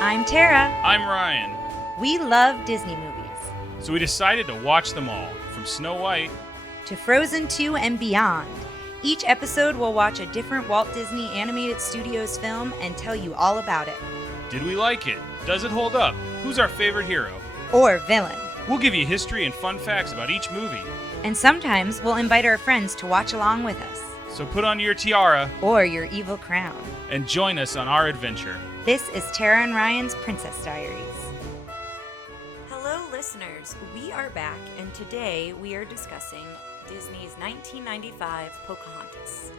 I'm Tara. I'm Ryan. We love Disney movies. So we decided to watch them all, from Snow White to Frozen 2 and beyond. Each episode will watch a different Walt Disney Animated Studios film and tell you all about it. Did we like it? Does it hold up? Who's our favorite hero? Or villain. We'll give you history and fun facts about each movie. And sometimes we'll invite our friends to watch along with us. So put on your tiara or your evil crown and join us on our adventure. This is Tara and Ryan's Princess Diaries. Hello, listeners. We are back, and today we are discussing Disney's 1995 Pocahontas.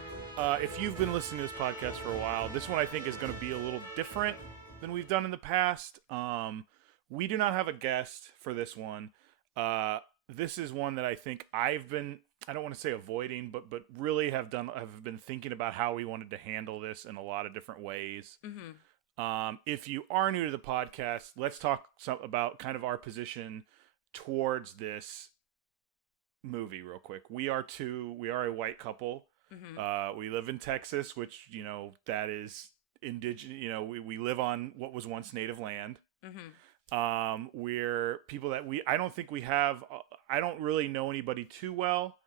If you've been listening to this podcast for a while, this one I think is going to be a little different than we've done in the past. We do not have a guest for this one. This is one that I think I don't want to say avoiding, but really have been thinking about how we wanted to handle this in a lot of different ways. Mm-hmm. If you are new to the podcast, let's talk about kind of our position towards this movie real quick. We are a white couple. Mm-hmm. We live in Texas, which, that is indigenous. We live on what was once native land. Mm-hmm. We're people that I don't really know anybody too well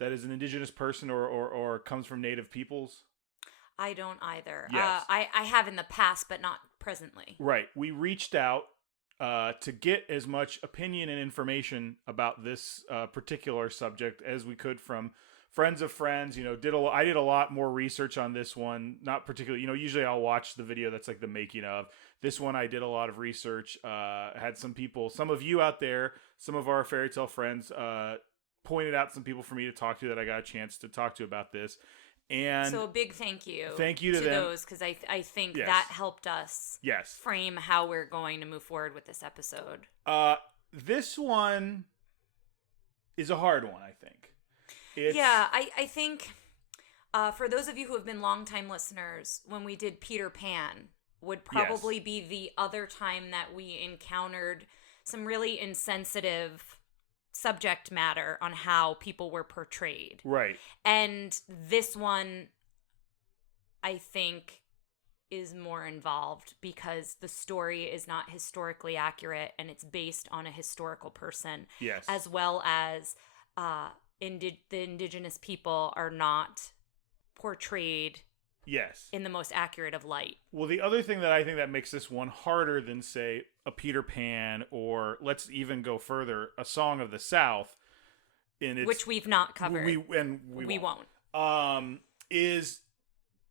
that is an indigenous person or comes from native peoples. I don't either. Yes. I have in the past, but not presently. Right. We reached out to get as much opinion and information about this particular subject as we could from friends of friends. I did a lot more research on this one. Not particularly, usually I'll watch the video that's like the making of. This one I did a lot of research. Had some people, some of you out there, some of our fairy tale friends pointed out some people for me to talk to that I got a chance to talk to about this. And so a big thank you to them. Those, because I think that helped us frame how we're going to move forward with this episode. This one is a hard one, I think. I think for those of you who have been longtime listeners, when we did Peter Pan would probably be the other time that we encountered some really insensitive subject matter on how people were portrayed. Right. And this one, I think, is more involved because the story is not historically accurate and it's based on a historical person. Yes. As well as the indigenous people are not portrayed in the most accurate of light. Well, the other thing that I think that makes this one harder than, say, a Peter Pan, or let's even go further, a Song of the South, which we've not covered. We won't. Is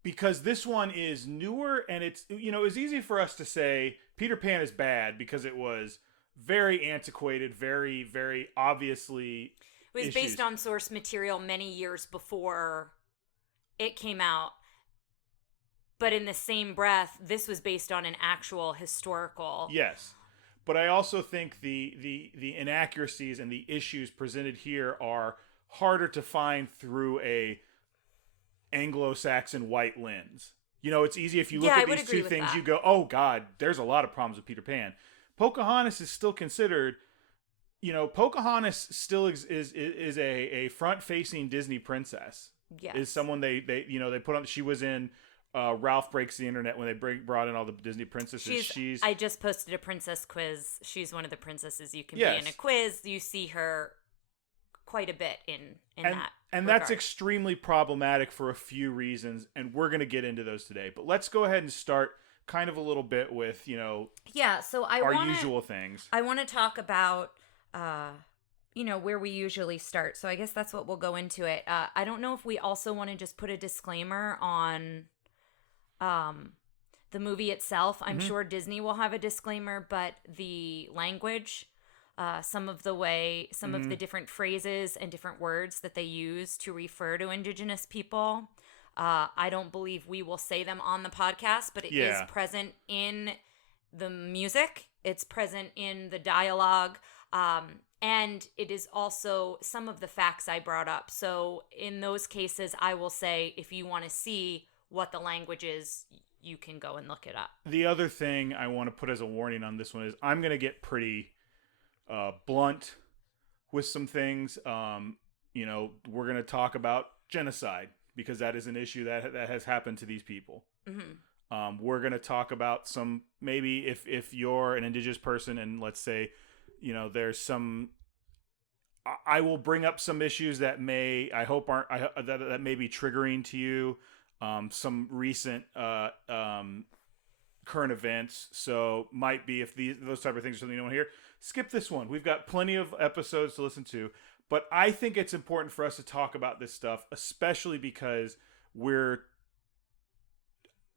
because this one is newer, and it's it's easy for us to say Peter Pan is bad because it was very antiquated, very, very obviously. It was based on source material many years before it came out. But in the same breath, this was based on an actual historical. Yes. But I also think the inaccuracies and the issues presented here are harder to find through a Anglo-Saxon white lens. It's easy if you look at these two things, you go, oh God, there's a lot of problems with Peter Pan. Pocahontas is still considered, Pocahontas still is a front-facing Disney princess. Yes. Is someone they put on, she was in Ralph Breaks the Internet when they brought in all the Disney princesses. I just posted a princess quiz. She's one of the princesses you can be in a quiz. You see her quite a bit in that. And regard. That's extremely problematic for a few reasons, and we're going to get into those today. But let's go ahead and start kind of a little bit with, so our usual things. I want to talk about, where we usually start. So I guess that's what we'll go into it. I don't know if we also want to just put a disclaimer on the movie itself. I'm sure Disney will have a disclaimer, but the language, some of the different phrases and different words that they use to refer to indigenous people, I don't believe we will say them on the podcast, but it is present in the music. It's present in the dialogue. And it is also some of the facts I brought up. So in those cases, I will say, if you want to see what the language is, you can go and look it up. The other thing I want to put as a warning on this one is I'm going to get pretty blunt with some things. We're going to talk about genocide because that is an issue that has happened to these people. Mm-hmm. We're going to talk about some, maybe if you're an Indigenous person and let's say, there's some, I will bring up some issues that I hope aren't, that may be triggering to you. Some recent current events. So might be, if those type of things are something you don't hear, skip this one. We've got plenty of episodes to listen to. But I think it's important for us to talk about this stuff, especially because right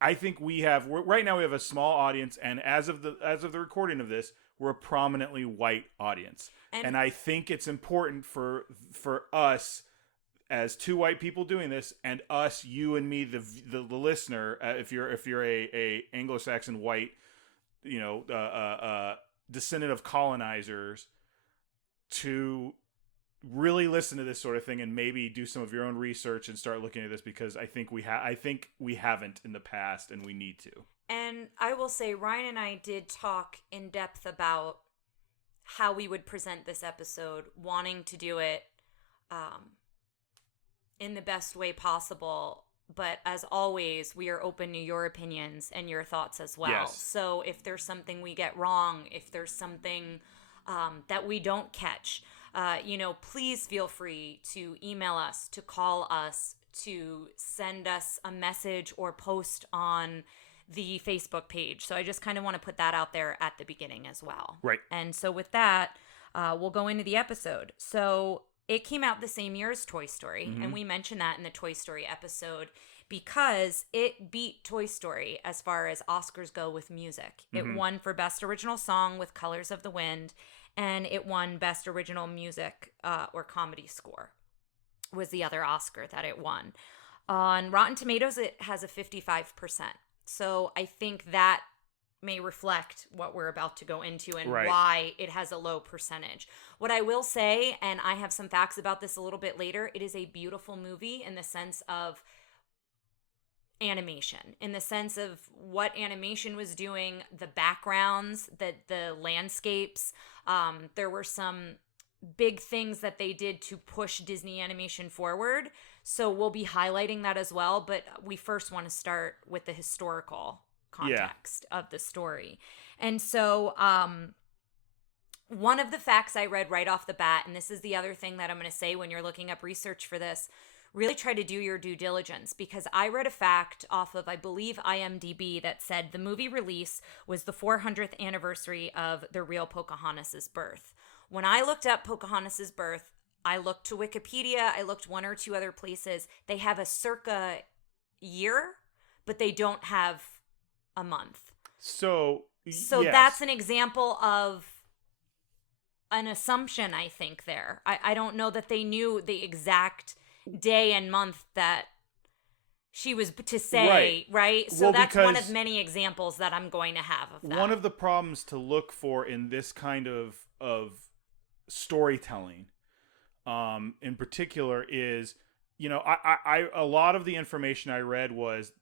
now we have a small audience, and as of the recording of this, we're a prominently white audience. And I think it's important for us as two white people doing this, and us, you and me, the listener, if you're a Anglo-Saxon white, descendant of colonizers, to really listen to this sort of thing and maybe do some of your own research and start looking at this, because I think we haven't in the past, and we need to. And I will say, Ryan and I did talk in depth about how we would present this episode, wanting to do it in the best way possible. But as always, we are open to your opinions and your thoughts as well. Yes. So if there's something we get wrong, if there's something that we don't catch, please feel free to email us, to call us, to send us a message or post on the Facebook page. So I just kind of want to put that out there at the beginning as well. Right. And so with that, we'll go into the episode. So it came out the same year as Toy Story, Mm-hmm. and we mentioned that in the Toy Story episode because it beat Toy Story as far as Oscars go with music. Mm-hmm. It won for Best Original Song with Colors of the Wind, and it won Best Original Music or Comedy Score was the other Oscar that it won. On Rotten Tomatoes, it has a 55%. So I think that may reflect what we're about to go into and right. why it has a low percentage. What I will say, and I have some facts about this a little bit later, it is a beautiful movie in the sense of animation, in the sense of what animation was doing, the backgrounds, the landscapes. There were some big things that they did to push Disney animation forward. So we'll be highlighting that as well. But we first want to start with the historical context of the story. And so one of the facts I read right off the bat, and this is the other thing that I'm going to say when you're looking up research for this, really try to do your due diligence, because I read a fact off of, I believe, IMDb that said the movie release was the 400th anniversary of the real Pocahontas' birth. When I looked up Pocahontas' birth, I looked to Wikipedia, I looked one or two other places. They have a circa year, but they don't have a month. So yes. That's an example of an assumption, I think, there. I don't know that they knew the exact day and month that she was to say, right? So well, that's one of many examples that I'm going to have of that. One of the problems to look for in this kind of storytelling, in particular, is, I a lot of the information I read was,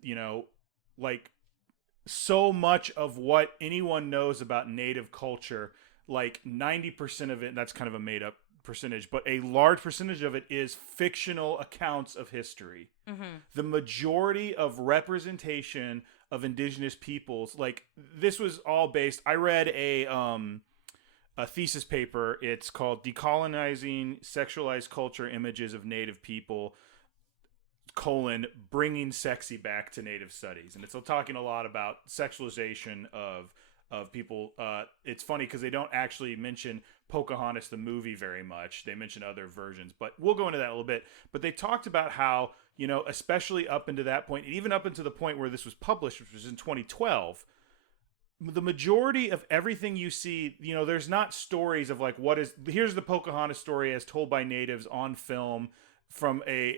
like, so much of what anyone knows about Native culture, like 90% of it, that's kind of a made up percentage, but a large percentage of it is fictional accounts of history. Mm-hmm. The majority of representation of Indigenous peoples, like, this was all based, I read a thesis paper. It's called Decolonizing Sexualized Culture Images of Native People, bringing sexy back to Native studies. And it's talking a lot about sexualization of people. It's funny because they don't actually mention Pocahontas the movie very much. They mention other versions, but we'll go into that a little bit. But they talked about how, especially up into that point, and even up into the point where this was published, which was in 2012, the majority of everything you see, there's not stories of like, here's the Pocahontas story as told by natives on film from a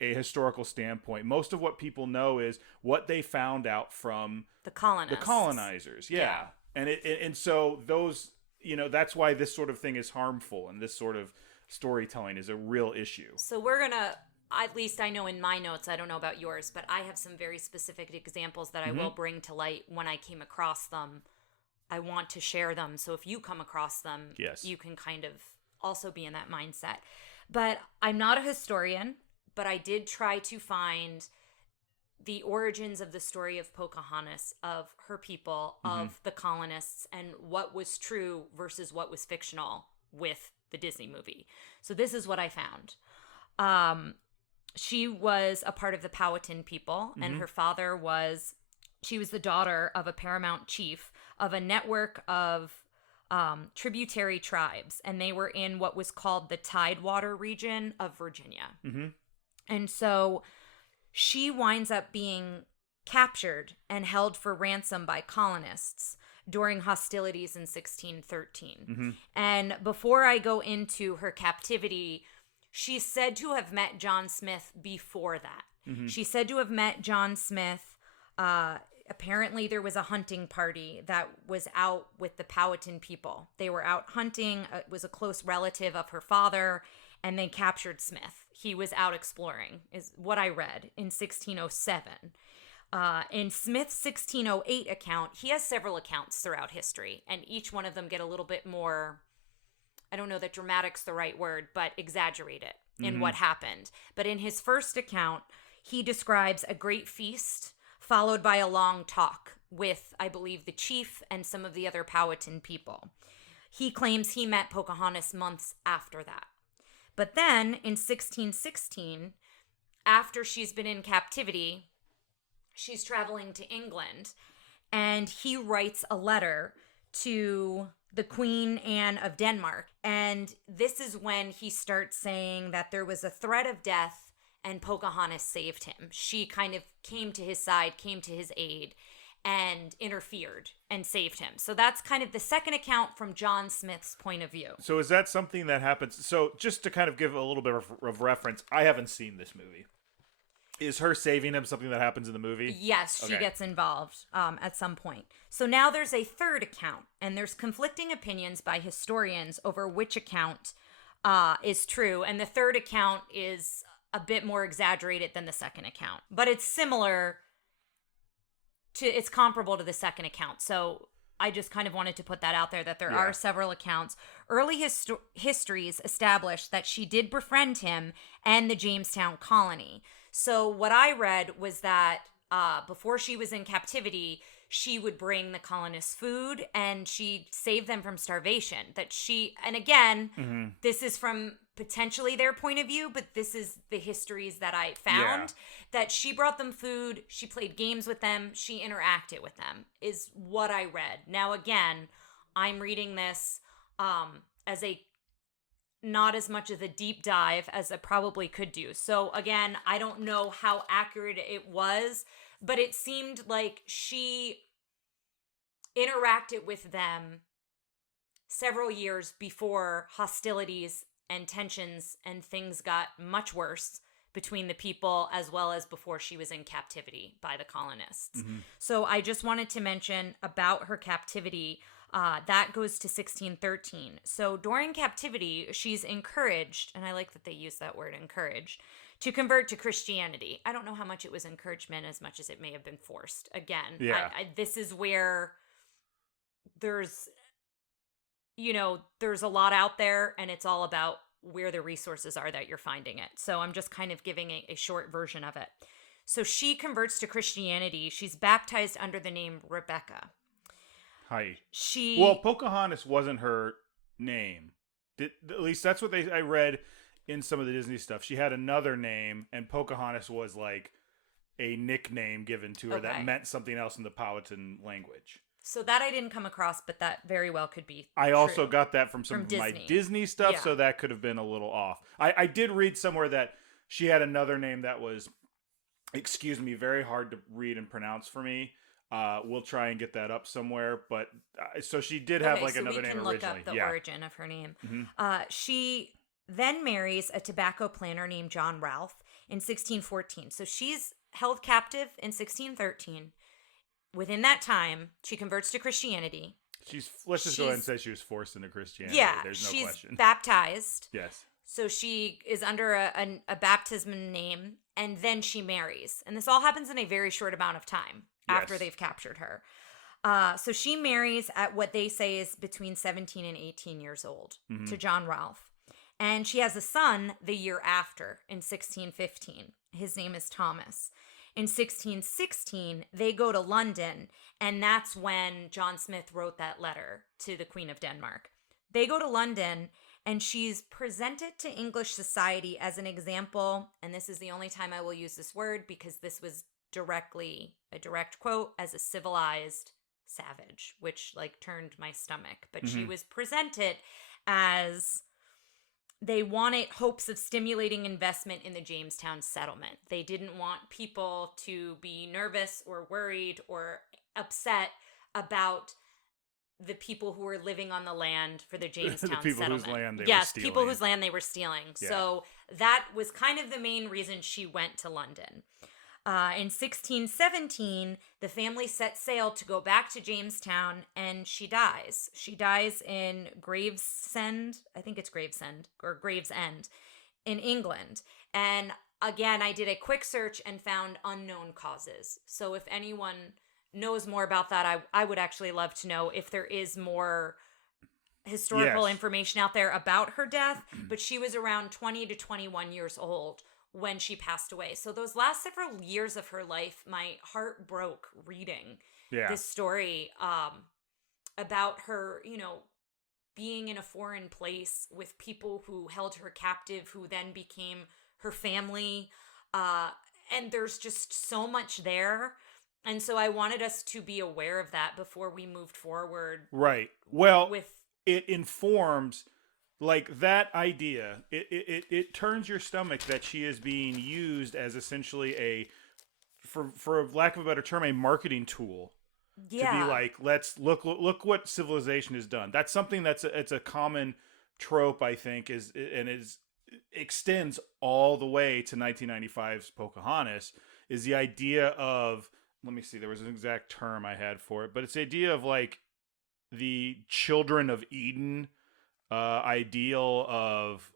historical standpoint. Most of what people know is what they found out from the colonizers. Yeah. And so those, that's why this sort of thing is harmful, and this sort of storytelling is a real issue. So we're going to, at least I know in my notes, I don't know about yours, but I have some very specific examples that I will bring to light when I came across them. I want to share them. So if you come across them, yes, you can kind of also be in that mindset. But I'm not a historian, but I did try to find the origins of the story of Pocahontas, of her people, of the colonists, and what was true versus what was fictional with the Disney movie. So this is what I found. She was a part of the Powhatan people, and her father she was the daughter of a paramount chief of a network of tributary tribes, and they were in what was called the Tidewater region of Virginia. And so she winds up being captured and held for ransom by colonists during hostilities in 1613. And before I go into her captivity, she's said to have met John Smith before that. She's said to have met John Smith. Apparently, there was a hunting party that was out with the Powhatan people. They were out hunting. It was a close relative of her father, and they captured Smith. He was out exploring, is what I read, in 1607. In Smith's 1608 account, he has several accounts throughout history, and each one of them get a little bit more, I don't know that dramatic's the right word, but exaggerate it in what happened. But in his first account, he describes a great feast followed by a long talk with, I believe, the chief and some of the other Powhatan people. He claims he met Pocahontas months after that. But then in 1616, after she's been in captivity, she's traveling to England, and he writes a letter to the Queen Anne of Denmark. And this is when he starts saying that there was a threat of death and Pocahontas saved him. She kind of came to his side, came to his aid, and interfered and saved him. So that's kind of the second account from John Smith's point of view. So is that something that happens? So just to kind of give a little bit of reference, I haven't seen this movie. Is her saving him something that happens in the movie? Yes, she gets involved at some point. So now there's a third account, and there's conflicting opinions by historians over which account is true. And the third account is a bit more exaggerated than the second account, but it's comparable to the second account. So I just kind of wanted to put that out there, that there are several accounts. Early histories established that she did befriend him and the Jamestown colony. So what I read was that before she was in captivity, she would bring the colonists food and she saved them from starvation. And again, this is from potentially their point of view, but this is the histories that I found, that she brought them food, she played games with them, she interacted with them, is what I read. Now, again, I'm reading this as not as much of a deep dive as I probably could do. So again, I don't know how accurate it was, but it seemed like she interacted with them several years before hostilities and tensions and things got much worse between the people, as well as before she was in captivity by the colonists. So I just wanted to mention about her captivity. That goes to 1613. So during captivity, she's encouraged, and I like that they use that word, encouraged, to convert to Christianity. I don't know how much it was encouragement as much as it may have been forced. Again, this is where there's a lot out there, and it's all about where the resources are that you're finding it. So I'm just kind of giving a short version of it. So she converts to Christianity. She's baptized under the name Rebecca. Hi. Well, Pocahontas wasn't her name. At least that's what I read in some of the Disney stuff. She had another name, and Pocahontas was like a nickname given to her that meant something else in the Powhatan language. So that I didn't come across, but that very well could be I true. also got that from some of Disney. my Disney stuff, so that could have been a little off. I did read somewhere that she had another name that was, very hard to read and pronounce for me. We'll try and get that up somewhere. But so she did have another name originally. We can look up the origin of her name. She then marries a tobacco planter named John Ralph in 1614. So she's held captive in 1613. Within that time, she converts to Christianity. Let's just go ahead and say she was forced into Christianity. Yeah, there's no question. She's baptized. Yes. So she is under a baptism name, and then she marries. And this all happens in a very short amount of time after they've captured her. So she marries at what they say is between 17 and 18 years old to John Ralph. And she has a son the year after, in 1615. His name is Thomas. In 1616, they go to London, and that's when John Smith wrote that letter to the Queen of Denmark. They go to London, and she's presented to English society as an example, and this is the only time I will use this word because this was directly a direct quote, as a civilized savage, which turned my stomach. But she was presented as they wanted hopes of stimulating investment in the Jamestown settlement. They didn't want people to be nervous or worried or upset about the people who were living on the land for the Jamestown the people settlement. Whose land they were yes, stealing. people whose land they were stealing. Yeah. So that was kind of the main reason she went to London. In 1617, the family set sail to go back to Jamestown, and she dies. She dies in Gravesend, I think it's Gravesend, or Gravesend, in England. And again, I did a quick search and found unknown causes. So if anyone knows more about that, I would actually love to know if there is more historical information out there about her death. But she was around 20 to 21 years old when she passed away. So those last several years of her life, my heart broke reading this story about her, being in a foreign place with people who held her captive, who then became her family. And there's just so much there. And so I wanted us to be aware of that before we moved forward. Right. Well, it informs... that idea, it turns your stomach that she is being used as essentially for lack of a better term, a marketing tool. Yeah. To be let's look what civilization has done. That's something it's a common trope, I think, extends all the way to 1995's Pocahontas, is the idea of, let me see, there was an exact term I had for it, but it's the idea of the children of Eden ideal of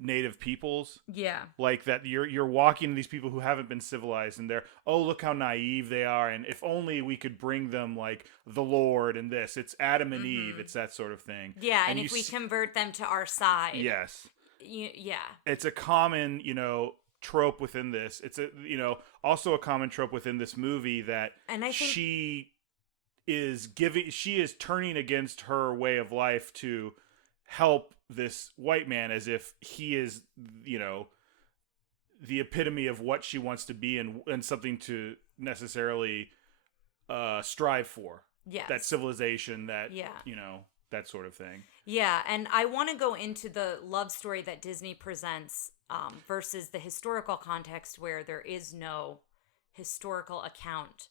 native peoples. Yeah. That you're walking to these people who haven't been civilized, and they're, oh, look how naive they are, and if only we could bring them the Lord and this. It's Adam and Eve. It's that sort of thing. Yeah, and if we convert them to our side. Yes. Yeah. It's a common, trope within this. It's also a common trope within this movie that she is turning against her way of life to help this white man, as if he is, the epitome of what she wants to be and something to necessarily strive for. Yes. That civilization, that, that sort of thing. Yeah, and I want to go into the love story that Disney presents versus the historical context where there is no historical account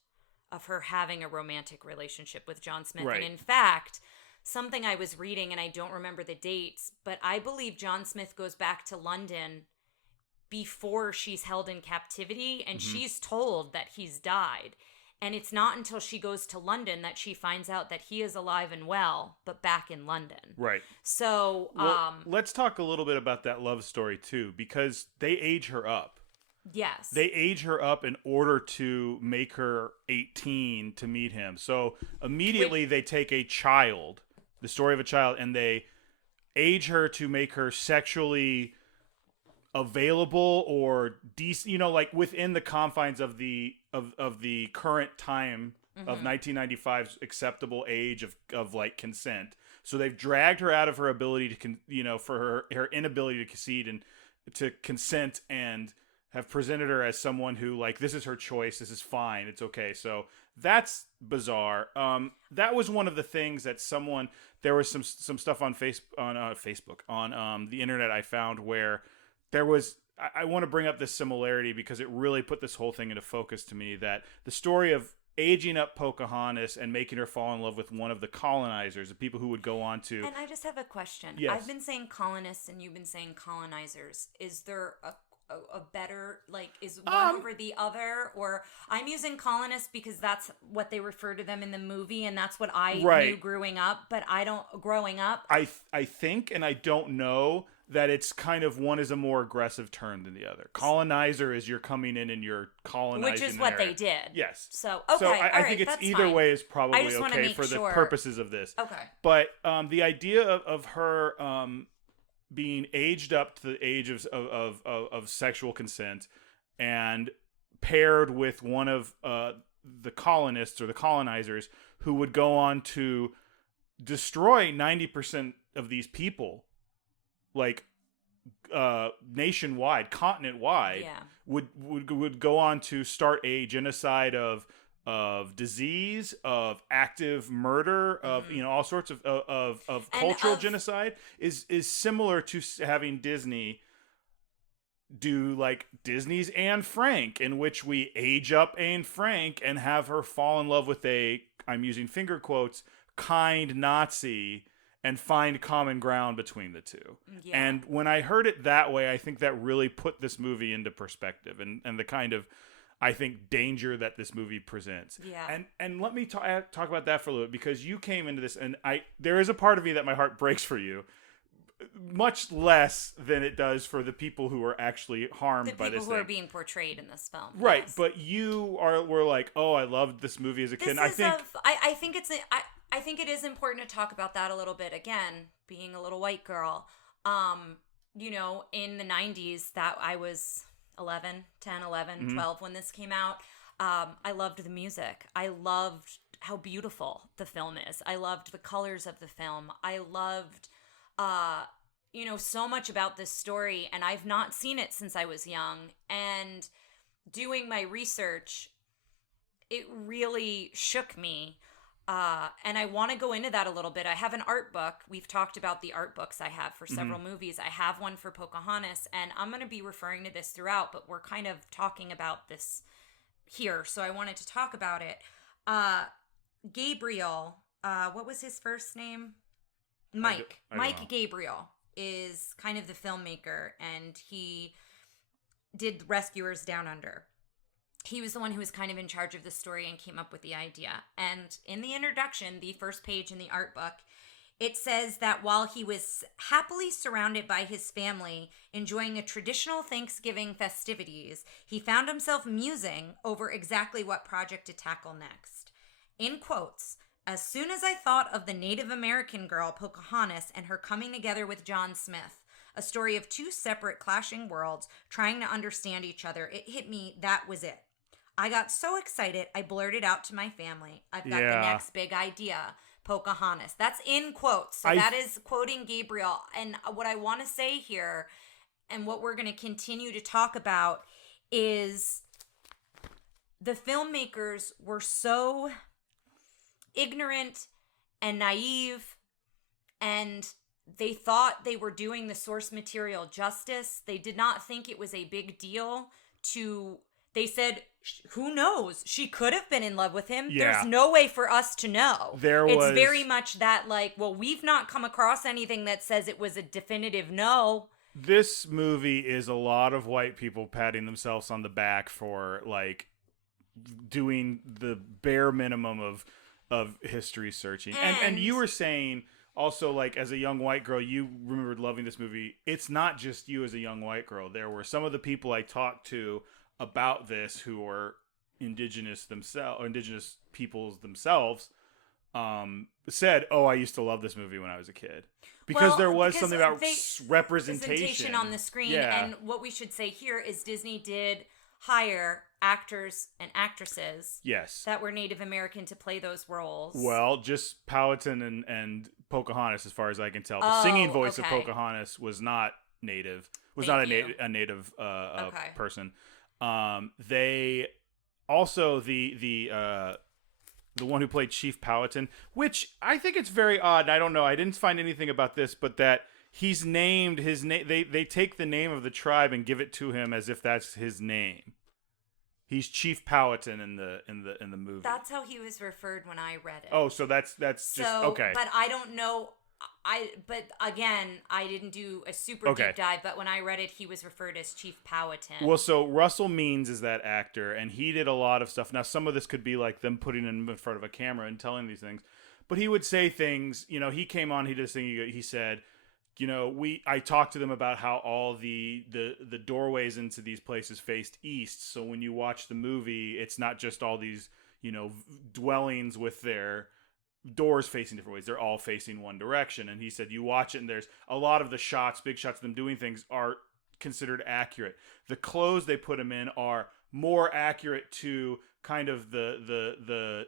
of her having a romantic relationship with John Smith. Right. And in fact, something I was reading, and I don't remember the dates, but I believe John Smith goes back to London before she's held in captivity, and she's told that he's died. And it's not until she goes to London that she finds out that he is alive and well, but back in London. Right. So, let's talk a little bit about that love story too, because they age her up. Yes. They age her up in order to make her 18 to meet him. So immediately they take a child, the story of a child, and they age her to make her sexually available or decent, within the confines of the current time of 1995's acceptable age of consent. So they've dragged her out of her ability to for her inability to concede and to consent, and have presented her as someone who this is her choice, this is fine, it's okay. So that's bizarre. That was one of the things that there was some stuff on Facebook on the internet I found where there was, I want to bring up this similarity because it really put this whole thing into focus to me, that the story of aging up Pocahontas and making her fall in love with one of the colonizers, the people who would go on to... And I just have a question. Yes. I've been saying colonists and you've been saying colonizers. Is there a better, is one over the other? Or I'm using colonists because that's what they refer to them in the movie, and that's what I knew growing up, but I think, and I don't know, that it's kind of, one is a more aggressive term than the other. Colonizer is you're coming in and you're colonizing, which is what they did. Yes. So I think it's either fine. Way is probably okay for the purposes of this. Okay. But the idea of her being aged up to the age of sexual consent, and paired with one of the colonists or the colonizers who would go on to destroy 90% of these people, like nationwide, continent-wide, would go on to start a genocide of disease, of active murder, of all sorts of cultural genocide, is similar to having Disney do like Disney's Anne Frank, in which we age up Anne Frank and have her fall in love with a, I'm using finger quotes, kind Nazi, and find common ground between the two. Yeah. And when I heard it that way, I think that really put this movie into perspective, and the kind of, I think, danger that this movie presents. Yeah. And let me talk about that for a little bit, because you came into this, and there is a part of me that my heart breaks for you, much less than it does for the people who are actually harmed by this thing. The people who are being portrayed in this film. Right, yes. But you were like, oh, I loved this movie as a kid. I think it is important to talk about that a little bit. Again, being a little white girl, in the 90s, that I was 12 when this came out. I loved the music. I loved how beautiful the film is. I loved the colors of the film. I loved so much about this story, and I've not seen it since I was young. And doing my research, it really shook me. And I want to go into that a little bit. I have an art book. We've talked about the art books I have for several movies. I have one for Pocahontas, and I'm going to be referring to this throughout, but we're kind of talking about this here, so I wanted to talk about it. Gabriel, what was his first name? Mike. Mike Gabriel is kind of the filmmaker, and he did Rescuers Down Under. He was the one who was kind of in charge of the story and came up with the idea. And in the introduction, the first page in the art book, it says that while he was happily surrounded by his family, enjoying a traditional Thanksgiving festivities, he found himself musing over exactly what project to tackle next. In quotes, "As soon as I thought of the Native American girl Pocahontas and her coming together with John Smith, a story of two separate clashing worlds trying to understand each other, it hit me that was it. I got so excited, I blurted out to my family, I've got the next big idea, Pocahontas." That's in quotes. So that is quoting Gabriel. And what I want to say here, and what we're going to continue to talk about, is the filmmakers were so ignorant and naive, and they thought they were doing the source material justice. They did not think it was a big deal to... They said, who knows? She could have been in love with him. Yeah. There's no way for us to know. It's very much that, like, well, we've not come across anything that says it was a definitive no. This movie is a lot of white people patting themselves on the back for, like, doing the bare minimum of history searching. And you were saying also, like, as a young white girl, you remembered loving this movie. It's not just you as a young white girl. There were some of the people I talked to about this who are indigenous themselves, or indigenous peoples themselves, said, "Oh, I used to love this movie when I was a kid," because there was something about representation on the screen. Yeah. And what we should say here is Disney did hire actors and actresses, that were Native American to play those roles. Well, just Powhatan and Pocahontas, as far as I can tell. The singing voice of Pocahontas was not native. A native person. They also the one who played Chief Powhatan, which I think it's very odd. I don't know. I didn't find anything about this, but that he's named his name. They take the name of the tribe and give it to him as if that's his name. He's Chief Powhatan in the movie. That's how he was referred when I read it. Oh, so that's just okay. But I don't know. But again, I didn't do a super deep dive, but when I read it, he was referred as Chief Powhatan. Well, so Russell Means is that actor, and he did a lot of stuff. Now, some of this could be like them putting him in front of a camera and telling these things, but he would say things, he came on, he did this thing, he said, I talked to them about how all the doorways into these places faced east, so when you watch the movie, it's not just all these, dwellings with their doors facing different ways. They're all facing one direction. And he said, you watch it and there's a lot of the shots, big shots of them doing things are considered accurate. The clothes they put them in are more accurate to kind of the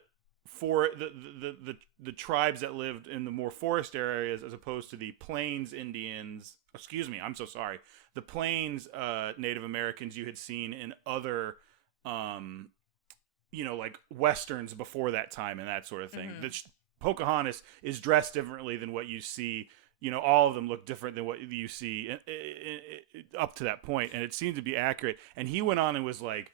tribes that lived in the more forest areas as opposed to the plains Indians. Excuse me, I'm so sorry. The plains Native Americans you had seen in other like westerns before that time and that sort of thing. The Pocahontas is dressed differently than what you see. All of them look different than what you see up to that point, and it seemed to be accurate. And he went on and was like,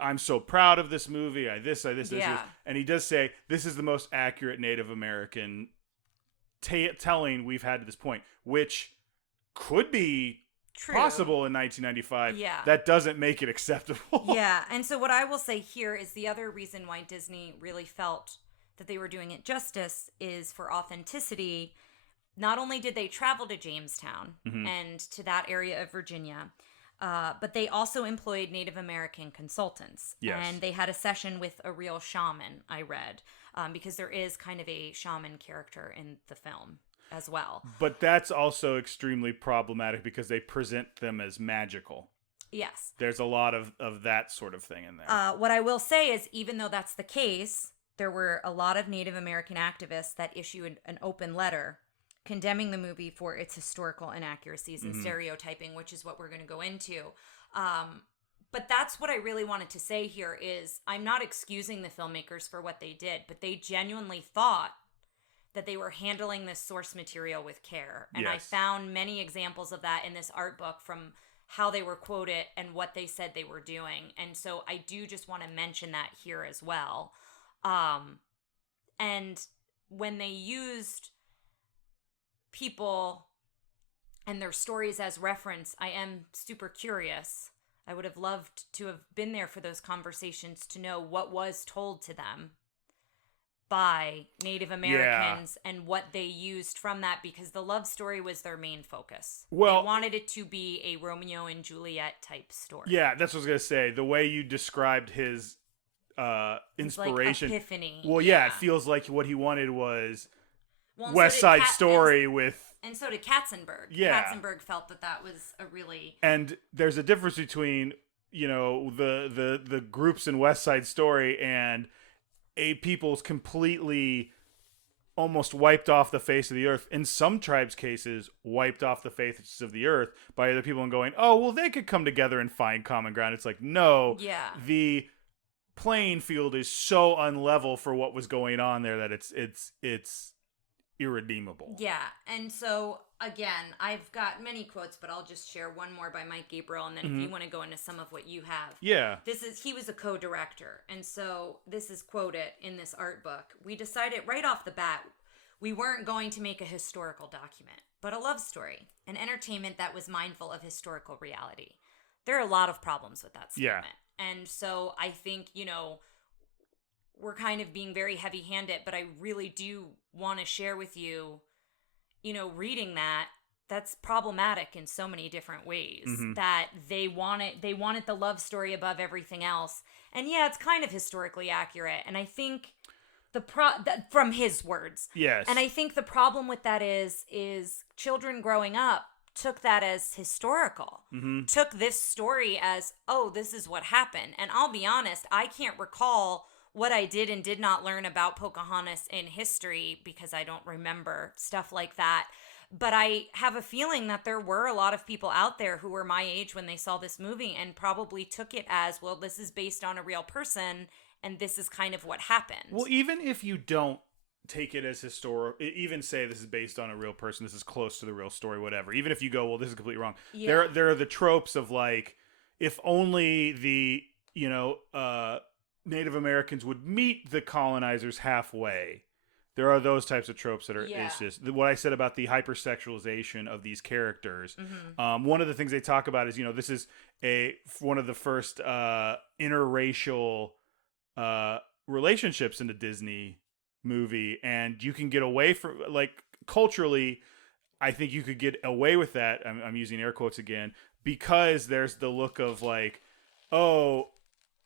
I'm so proud of this movie. This. And he does say, this is the most accurate Native American telling we've had to this point, which could be true. Possible in 1995. Yeah. That doesn't make it acceptable. Yeah. And so what I will say here is the other reason why Disney really felt that they were doing it justice is for authenticity. Not only did they travel to Jamestown and to that area of Virginia, but they also employed Native American consultants. Yes. And they had a session with a real shaman, I read, because there is kind of a shaman character in the film as well. But that's also extremely problematic because they present them as magical. Yes. There's a lot of that sort of thing in there. What I will say is, even though that's the case, there were a lot of Native American activists that issued an open letter condemning the movie for its historical inaccuracies and stereotyping, which is what we're going to go into. But that's what I really wanted to say here is I'm not excusing the filmmakers for what they did, but they genuinely thought that they were handling this source material with care. And yes. I found many examples of that in this art book from how they were quoted and what they said they were doing. And so I do just want to mention that here as well. And when they used people and their stories as reference, I am super curious. I would have loved to have been there for those conversations to know what was told to them by Native Americans and what they used from that, because the love story was their main focus. Well, they wanted it to be a Romeo and Juliet type story. Yeah, that's what I was going to say. The way you described his inspiration. Like epiphany. Well, yeah, it feels like what he wanted was West so Side Story with... And so did Katzenberg. Yeah. Katzenberg felt that was a really... And there's a difference between, the groups in West Side Story and a people's completely almost wiped off the face of the earth. In some tribes' cases, wiped off the face of the earth by other people and going, oh, well, they could come together and find common ground. It's like, no. Yeah. The playing field is so unlevel for what was going on there that it's irredeemable. Yeah. And so again, I've got many quotes, but I'll just share one more by Mike Gabriel, and then if you want to go into some of what you have. Yeah. He was a co-director, and so this is quoted in this art book. We decided right off the bat we weren't going to make a historical document, but a love story, an entertainment that was mindful of historical reality. There are a lot of problems with that statement. Yeah. And so I think, we're kind of being very heavy-handed, but I really do want to share with you, reading that's problematic in so many different ways. That they wanted the love story above everything else. And yeah, it's kind of historically accurate. And I think from his words. Yes. And I think the problem with that is children growing up took that as historical. Took this story as, oh, this is what happened. And I'll be honest, I can't recall what I did and did not learn about Pocahontas in history because I don't remember stuff like that. But I have a feeling that there were a lot of people out there who were my age when they saw this movie and probably took it as, well, this is based on a real person and this is kind of what happened. Well, even if you don't take it as historical, even say this is based on a real person, this is close to the real story, whatever. Even if you go, well, this is completely wrong. Yeah. There are the tropes of like, if only the, Native Americans would meet the colonizers halfway. There are those types of tropes that are it's just what I said about the hypersexualization of these characters. One of the things they talk about is, this is one of the first interracial relationships in the Disney movie, and you can get away from, like, culturally, I think you could get away with that. I'm using air quotes again, because there's the look of like, oh,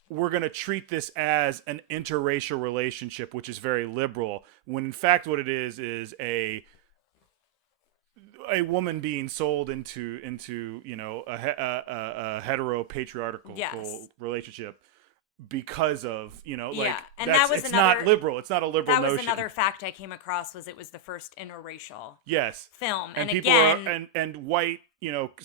we're going to treat this as an interracial relationship, which is very liberal, when in fact what it is a woman being sold into a hetero patriarchal relationship because of and that was it's another, not liberal. It's not a liberal notion. That was another fact I came across, was it was the first interracial film, and people again, and white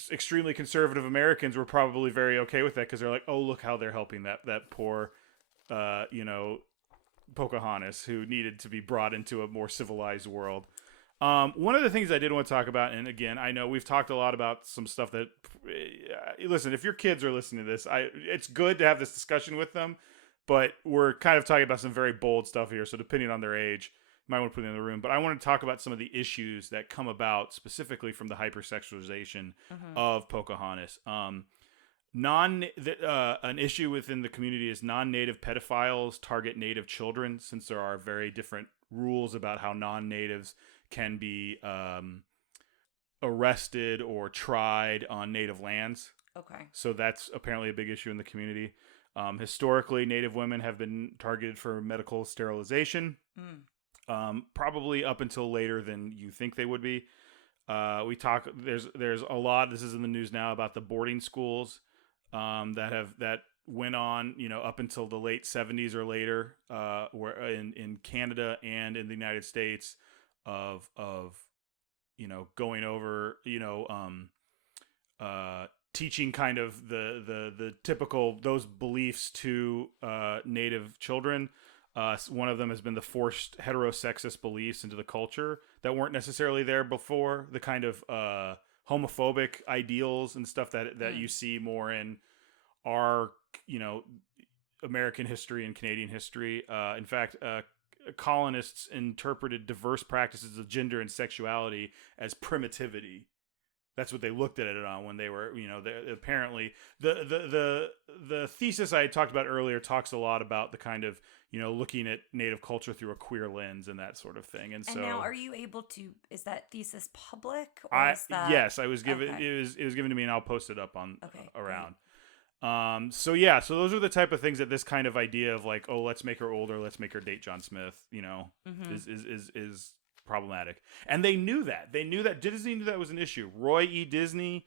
extremely conservative Americans were probably very okay with that because they're like, oh, look how they're helping that poor Pocahontas who needed to be brought into a more civilized world. One of the things I did want to talk about, and again, I know we've talked a lot about some stuff that, listen, if your kids are listening to this, it's good to have this discussion with them, but we're kind of talking about some very bold stuff here, so depending on their age, you might want to put them in the room. But I want to talk about some of the issues that come about specifically from the hypersexualization of Pocahontas. An issue within the community is non-native pedophiles target native children, since there are very different rules about how non-natives can be arrested or tried on native lands. Okay. So that's apparently a big issue in the community. Historically, native women have been targeted for medical sterilization, probably up until later than you think they would be. There's a lot, this is in the news now, about the boarding schools that went on, up until the late 70s or later, where in Canada and in the United States, of going over, teaching kind of the typical those beliefs to native children. One of them has been the forced heterosexist beliefs into the culture that weren't necessarily there before, the kind of homophobic ideals and stuff that you see more in our American history and Canadian history. In fact, colonists interpreted diverse practices of gender and sexuality as primitivity. That's what they looked at it on when they were, apparently the thesis I had talked about earlier talks a lot about the kind of, looking at native culture through a queer lens and that sort of thing. And so now, are you able to? Is that thesis public? Or is that... Yes, I was given. Okay. It was given to me, and I'll post it up on around. Great. So those are the type of things that this kind of idea of like, oh, let's make her older, let's make her date John Smith, is problematic. And they knew that. Disney knew that was an issue. Roy E. Disney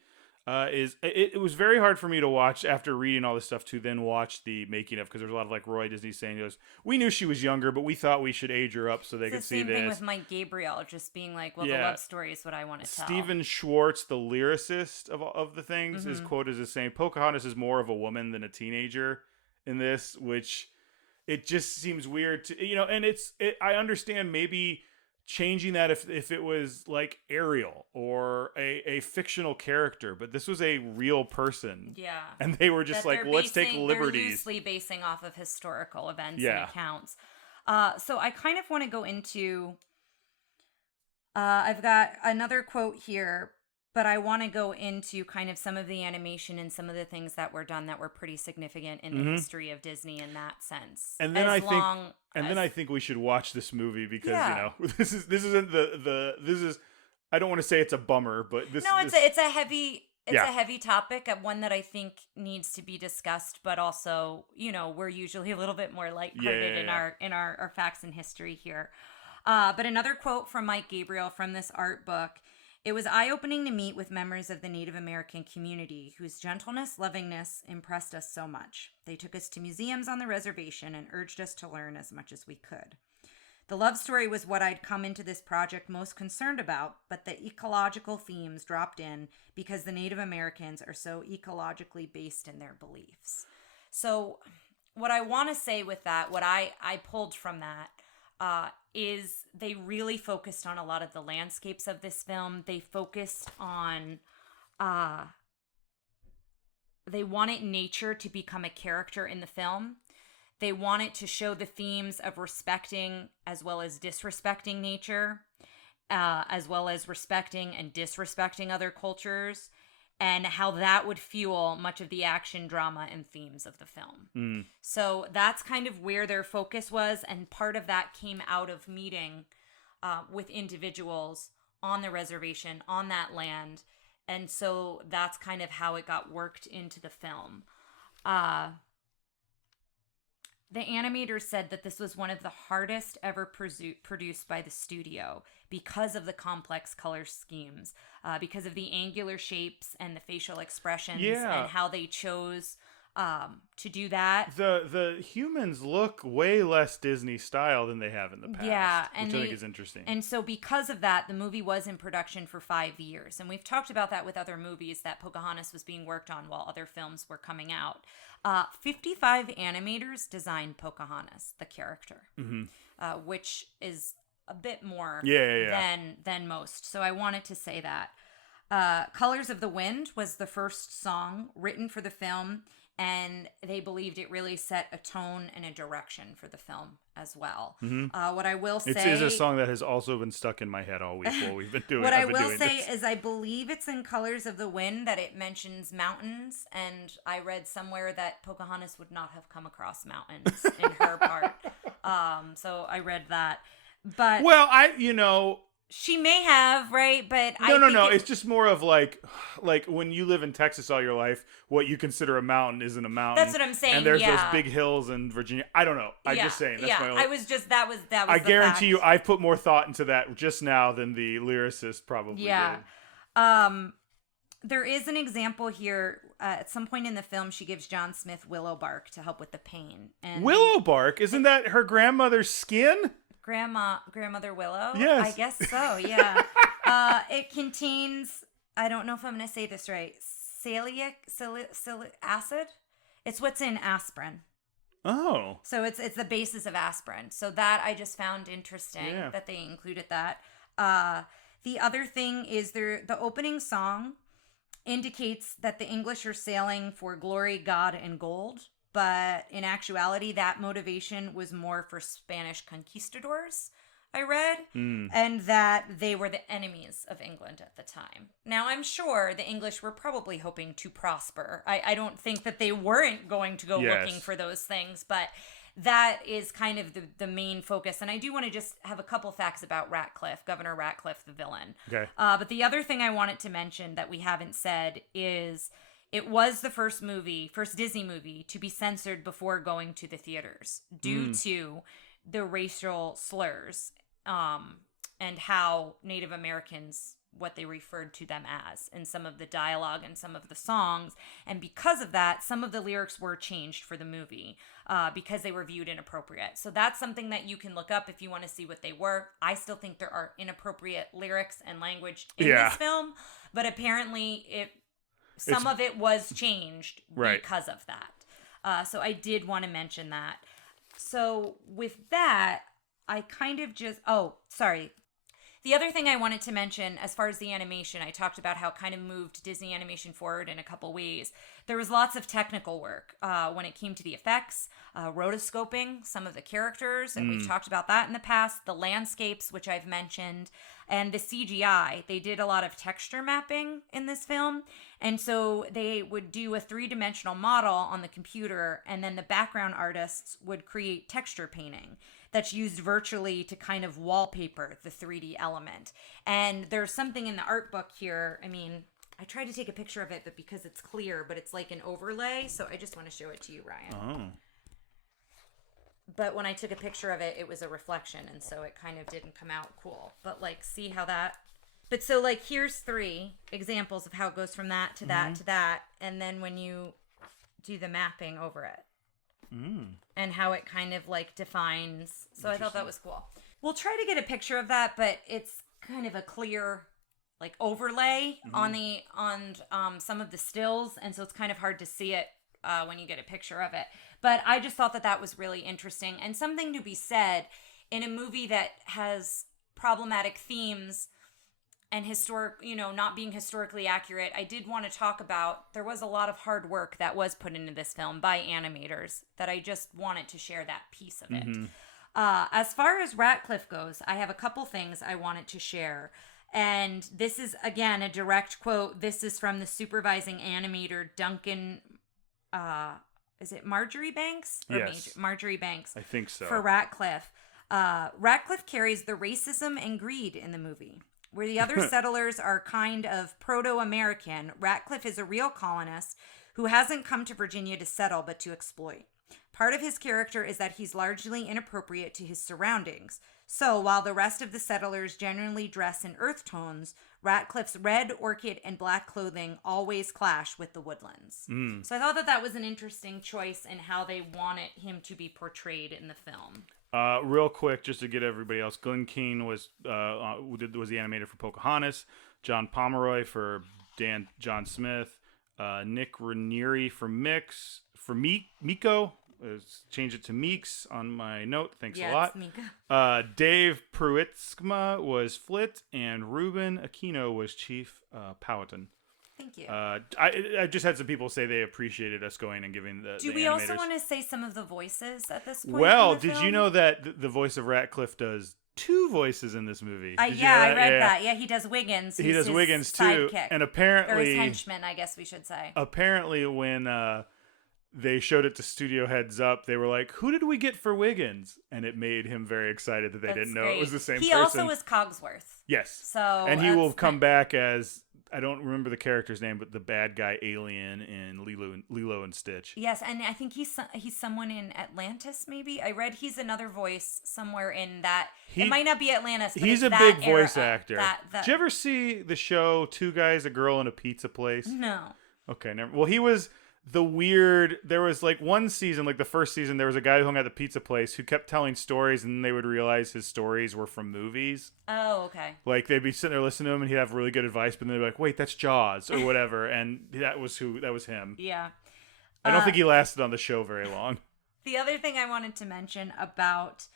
it was very hard for me to watch after reading all this stuff to then watch the making of, because there's a lot of like Roy Disney saying, he goes, we knew she was younger, but we thought we should age her up so they could see this. The same thing with Mike Gabriel, just being like, well, the love story is what I want to tell. Stephen Schwartz, the lyricist of the things, is quoted as saying Pocahontas is more of a woman than a teenager in this, which it just seems weird to, and I understand maybe changing that if it was like Ariel or a fictional character, but this was a real person. Yeah. And they were just like, let's take liberties. They're loosely basing off of historical events and accounts. So I kind of want to go into, I've got another quote here, but I want to go into kind of some of the animation and some of the things that were done that were pretty significant in the history of Disney in that sense. And then I think we should watch this movie because this isn't I don't want to say it's a bummer, but it's a heavy topic, one that I think needs to be discussed, but also, we're usually a little bit more lighthearted in our facts and history here. But another quote from Mike Gabriel from this art book: it was eye-opening to meet with members of the Native American community whose gentleness, lovingness impressed us so much. They took us to museums on the reservation and urged us to learn as much as we could. The love story was what I'd come into this project most concerned about, but the ecological themes dropped in because the Native Americans are so ecologically based in their beliefs. So what I want to say with that, what I pulled from that, is they really focused on a lot of the landscapes of this film. They focused on, they wanted nature to become a character in the film. They wanted to show the themes of respecting as well as disrespecting nature, as well as respecting and disrespecting other cultures, and how that would fuel much of the action, drama, and themes of the film. So that's kind of where their focus was, and part of that came out of meeting with individuals on the reservation, on that land, and so that's kind of how it got worked into the film. The animators said that this was one of the hardest ever produced by the studio because of the complex color schemes, because of the angular shapes and the facial expressions and how they chose to do that. The humans look way less Disney style than they have in the past, which I think is interesting. And so because of that, the movie was in production for 5 years. And we've talked about that with other movies, that Pocahontas was being worked on while other films were coming out. 55 animators designed Pocahontas, the character, which is a bit more than most. So I wanted to say that. Colors of the Wind was the first song written for the film, and they believed it really set a tone and a direction for the film as well. What I will say... It is a song that has also been stuck in my head all week while we've been doing What I will say is I believe it's in Colors of the Wind that it mentions mountains, and I read somewhere that Pocahontas would not have come across mountains in her part. So I read that. But... Well, she may have, right? But No. It's just more of like when you live in Texas all your life, what you consider a mountain isn't a mountain. That's what I'm saying. And there's those big hills in Virginia. I don't know. I'm just saying. That's my I was just that was. I guarantee you, I put more thought into that just now than the lyricist probably did. There is an example here. At some point in the film, she gives John Smith willow bark to help with the pain. And willow bark? Isn't that her grandmother's skin? Grandmother Willow? Yes. I guess so, yeah. It contains, I don't know if I'm going to say this right, salicylic acid. It's what's in aspirin. Oh. So it's the basis of aspirin. So that I just found interesting that they included that. The other thing is the opening song indicates that the English are sailing for glory, God, and gold. But in actuality, that motivation was more for Spanish conquistadors, I read, and that they were the enemies of England at the time. Now, I'm sure the English were probably hoping to prosper. I don't think that they weren't going to go looking for those things, but that is kind of the main focus. And I do want to just have a couple facts about Ratcliffe, Governor Ratcliffe, the villain. Okay. But the other thing I wanted to mention that we haven't said is... It was the first Disney movie to be censored before going to the theaters due to the racial slurs and how Native Americans, what they referred to them as in some of the dialogue and some of the songs. And because of that, some of the lyrics were changed for the movie because they were viewed inappropriate. So that's something that you can look up if you want to see what they were. I still think there are inappropriate lyrics and language in this film, but apparently some of it was changed because of that. So I did want to mention that. So with that, I kind of just... Oh, sorry. The other thing I wanted to mention, as far as the animation, I talked about how it kind of moved Disney animation forward in a couple ways. There was lots of technical work when it came to the effects, rotoscoping some of the characters, and we've talked about that in the past, the landscapes, which I've mentioned, and the CGI. They did a lot of texture mapping in this film, and so they would do a 3-dimensional model on the computer, and then the background artists would create texture painting that's used virtually to kind of wallpaper the 3D element. And there's something in the art book here. I mean, I tried to take a picture of it, but because it's clear, but it's like an overlay, so I just want to show it to you, Ryan. Oh. But when I took a picture of it, it was a reflection, and so it kind of didn't come out cool. But, like, see how that... But so, like, here's 3 examples of how it goes from that to that to that, and then when you do the mapping over it. And how it kind of like defines. So I thought that was cool. We'll try to get a picture of that, but it's kind of a clear like overlay on some of the stills, and so it's kind of hard to see it when you get a picture of it. But I just thought that was really interesting and something to be said in a movie that has problematic themes and not being historically accurate. I did want to talk about, there was a lot of hard work that was put into this film by animators that I just wanted to share that piece of it. As far as Ratcliffe goes, I have a couple things I wanted to share. And this is, again, a direct quote. This is from the supervising animator, Duncan, is it Marjorie Banks? Yes. Marjorie Banks. I think so. For Ratcliffe. Ratcliffe carries the racism and greed in the movie. Where the other settlers are kind of proto-American, Ratcliffe is a real colonist who hasn't come to Virginia to settle but to exploit. Part of his character is that he's largely inappropriate to his surroundings. So, while the rest of the settlers generally dress in earth tones, Ratcliffe's red, orchid, and black clothing always clash with the woodlands. So I thought that was an interesting choice in how they wanted him to be portrayed in the film. Real quick, just to get everybody else, Glenn Keane was the animator for Pocahontas, John Pomeroy for John Smith, Nick Ranieri for Miko. Change it to Meeks on my note. Thanks a lot. It's Mika. Dave Pruitzkma was Flit, and Ruben Aquino was Chief Powhatan. Thank you. I just had some people say they appreciated us going and giving the Do we animators. also want to say some of the voices at this point? Well, did you know that the voice of Ratcliffe does 2 voices in this movie? I read that. Yeah, he does Wiggins. He does Wiggins too, sidekick. And apparently, or his henchman, I guess we should say. Apparently, when they showed it to studio heads up, they were like, "Who did we get for Wiggins?" And it made him very excited that they didn't know it was the same person. He also was Cogsworth. Yes. So, and he will come back as, I don't remember the character's name, but the bad guy alien in Lilo and Stitch. Yes, and I think he's someone in Atlantis, maybe. I read he's another voice somewhere in that. It might not be Atlantis, but he's it's a that big voice actor. Did you ever see the show 2 Guys, a Girl, in a Pizza Place? No. Okay, never. Well, he was there was like one season, like the first season, there was a guy who hung at the pizza place who kept telling stories, and then they would realize his stories were from movies. Oh, okay. Like they'd be sitting there listening to him, and he'd have really good advice, but then they'd be like, "Wait, that's Jaws," or whatever, and that was him. Yeah. I don't think he lasted on the show very long. The other thing I wanted to mention about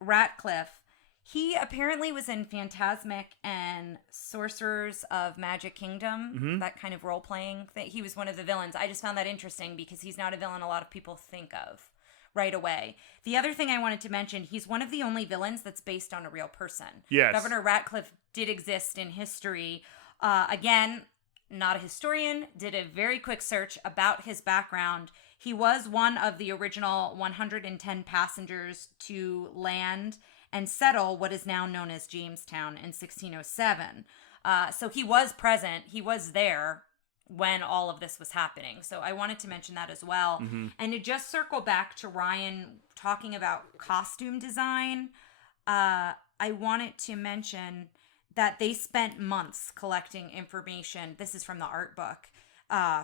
Ratcliffe, he apparently was in Phantasmic and Sorcerers of Magic Kingdom, that kind of role-playing thing. He was one of the villains. I just found that interesting because he's not a villain a lot of people think of right away. The other thing I wanted to mention, he's one of the only villains that's based on a real person. Yes. Governor Ratcliffe did exist in history. Again, not a historian, did a very quick search about his background. He was one of the original 110 passengers to land and settle what is now known as Jamestown in 1607. So he was present. He was there when all of this was happening. So I wanted to mention that as well. And to just circle back to Ryan talking about costume design, I wanted to mention that they spent months collecting information. This is from the art book.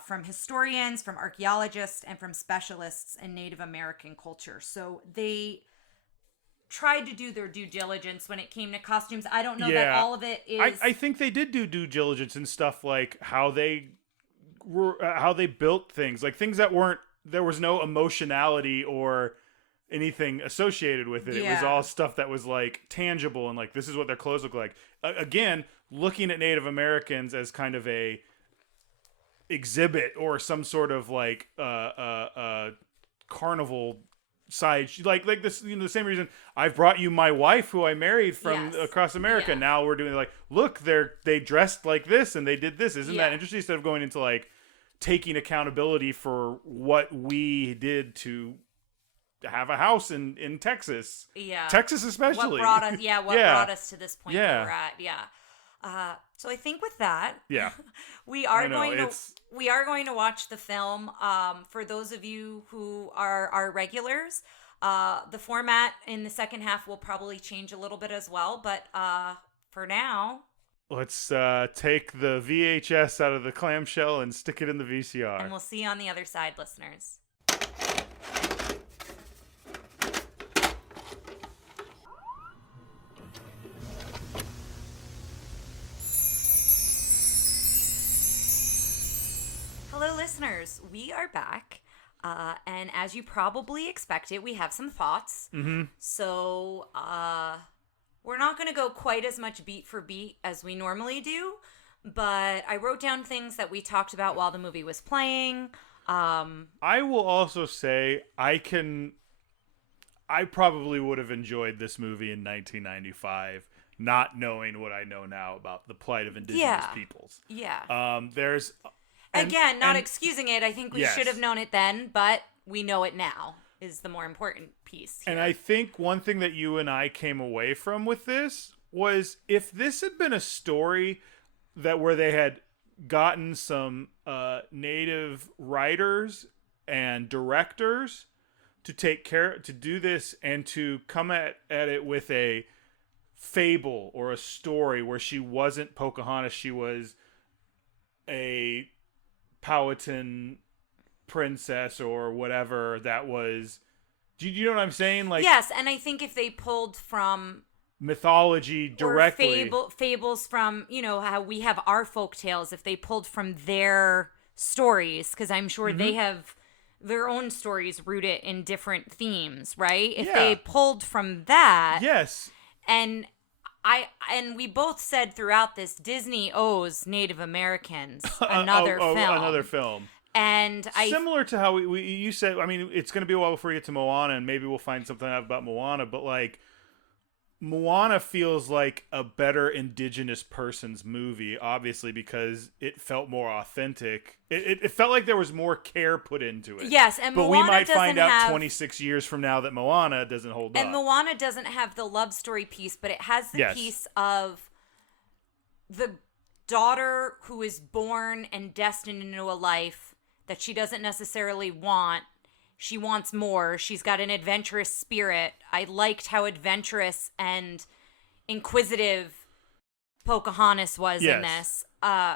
From historians, from archaeologists, and from specialists in Native American culture. So they tried to do their due diligence when it came to costumes. I don't know that all of it is. I think they did do due diligence and stuff, like how they built things, like things that weren't, there was no emotionality or anything associated with it. It was all stuff that was like tangible and like, this is what their clothes look like. Again, looking at Native Americans as kind of a exhibit or some sort of like carnival side, like this, the same reason I've brought you my wife who I married from across America. Now we're doing like, look, they dressed like this and they did this. Isn't that interesting? Instead of going into like taking accountability for what we did to have a house in Texas. Yeah. Texas especially. What brought us brought us to this point that we're at. Yeah. So I think with that, we are going to watch the film. For those of you who are our regulars, the format in the second half will probably change a little bit as well. But for now, let's take the VHS out of the clamshell and stick it in the VCR. And we'll see you on the other side, listeners. Hello, listeners. We are back. And as you probably expected, we have some thoughts. So we're not going to go quite as much beat for beat as we normally do. But I wrote down things that we talked about while the movie was playing. I will also say I probably would have enjoyed this movie in 1995, not knowing what I know now about the plight of indigenous peoples. Yeah. There's... Again, not excusing it. I think we should have known it then, but we know it now is the more important piece here. And I think one thing that you and I came away from with this was, if this had been a story where they had gotten some native writers and directors to take care to do this and to come at it with a fable or a story where she wasn't Pocahontas, she was a Powhatan princess or whatever that was. Do you know what I'm saying? Like, yes, and I think if they pulled from mythology directly, or fables from, you know, how we have our folk tales, if they pulled from their stories, because I'm sure they have their own stories rooted in different themes, right? If they pulled from that, yes, and we both said throughout this, Disney owes Native Americans another film. And similar to how you said, I mean, it's going to be a while before we get to Moana, and maybe we'll find something out about Moana, but like, Moana feels like a better Indigenous person's movie, obviously, because it felt more authentic. It felt like there was more care put into it. Yes, and but Moana we might find out have, 26 years from now that Moana doesn't hold up. And Moana doesn't have the love story piece, but it has the piece of the daughter who is born and destined into a life that she doesn't necessarily want. She wants more. She's got an adventurous spirit. I liked how adventurous and inquisitive Pocahontas was in this.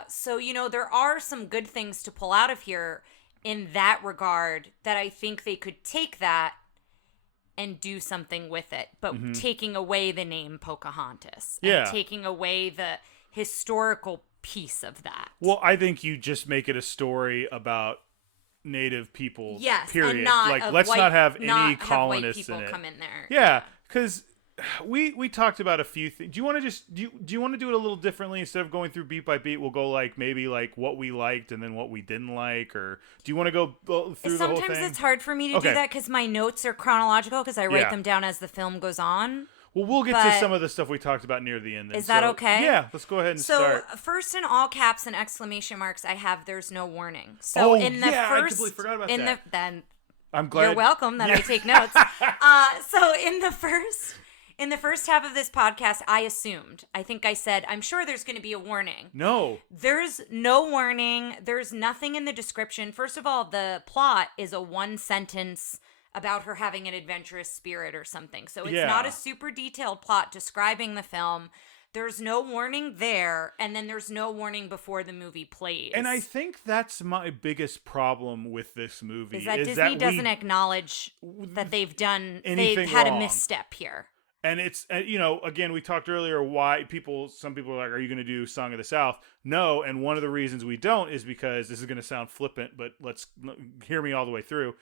So, you know, there are some good things to pull out of here in that regard that I think they could take that and do something with it. But taking away the name Pocahontas. And taking away the historical piece of that. Well, I think you just make it a story about Native people, period. And not like, let's not have any white colonists people in it. come in there. Yeah, because we talked about a few things. Do you want to just do you want to do it a little differently instead of going through beat by beat? We'll go like maybe like what we liked and then what we didn't like, or do you want to go through the whole thing? Sometimes it's hard for me to do that because my notes are chronological because I write them down as the film goes on. Well, we'll get to some of the stuff we talked about near the end. Then. Is that okay? Yeah, let's go ahead and start. So first, in all caps and exclamation marks, I have "There's no warning." So in the first, I completely forgot about that. Then I'm glad you're welcome that I take notes. So in the first half of this podcast, I think I said, I'm sure there's going to be a warning. No. There's no warning. There's nothing in the description. First of all, the plot is a one sentence about her having an adventurous spirit or something. So it's not a super detailed plot describing the film. There's no warning there, and then there's no warning before the movie plays. And I think that's my biggest problem with this movie. Is that Disney doesn't acknowledge that they've had a misstep here. And it's, you know, again, we talked earlier why some people are like, are you going to do Song of the South? No, and one of the reasons we don't is because, this is going to sound flippant, but let's hear me all the way through.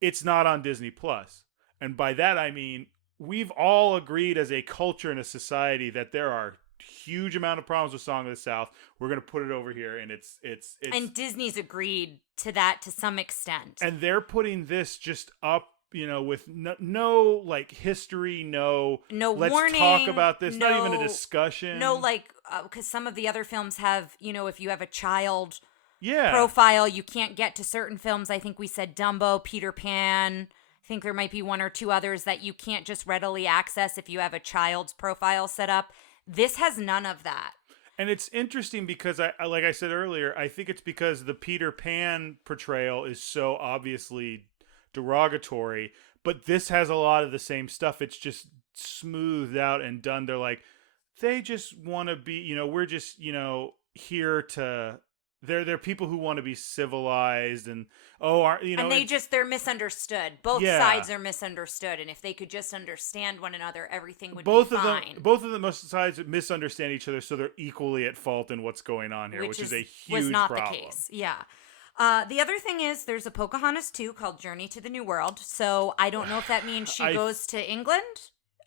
It's not on Disney Plus. And by that I mean, we've all agreed as a culture and a society that there are huge amount of problems with Song of the South. We're going to put it over here, and it's and Disney's agreed to that to some extent. And they're putting this just up, you know, with no like history, no let's warning, talk about this, not even a discussion. No, like, because some of the other films have, you know, if you have a child yeah. profile, you can't get to certain films. I think we said Dumbo, Peter Pan. I think there might be one or two others that you can't just readily access if you have a child's profile set up. This has none of that. And it's interesting because, I like I said earlier, I think it's because the Peter Pan portrayal is so obviously derogatory, but this has a lot of the same stuff. It's just smoothed out and done. They're like, they just want to be, you know, we're just, you know, here to... They're people who want to be civilized and they're misunderstood. Both sides are misunderstood, and if they could just understand one another, everything would be fine. Both of the sides misunderstand each other, so they're equally at fault in what's going on here, which is a huge was not problem. The case. Yeah. The other thing is there's a Pocahontas 2 called Journey to the New World. So I don't know if that means she goes to England.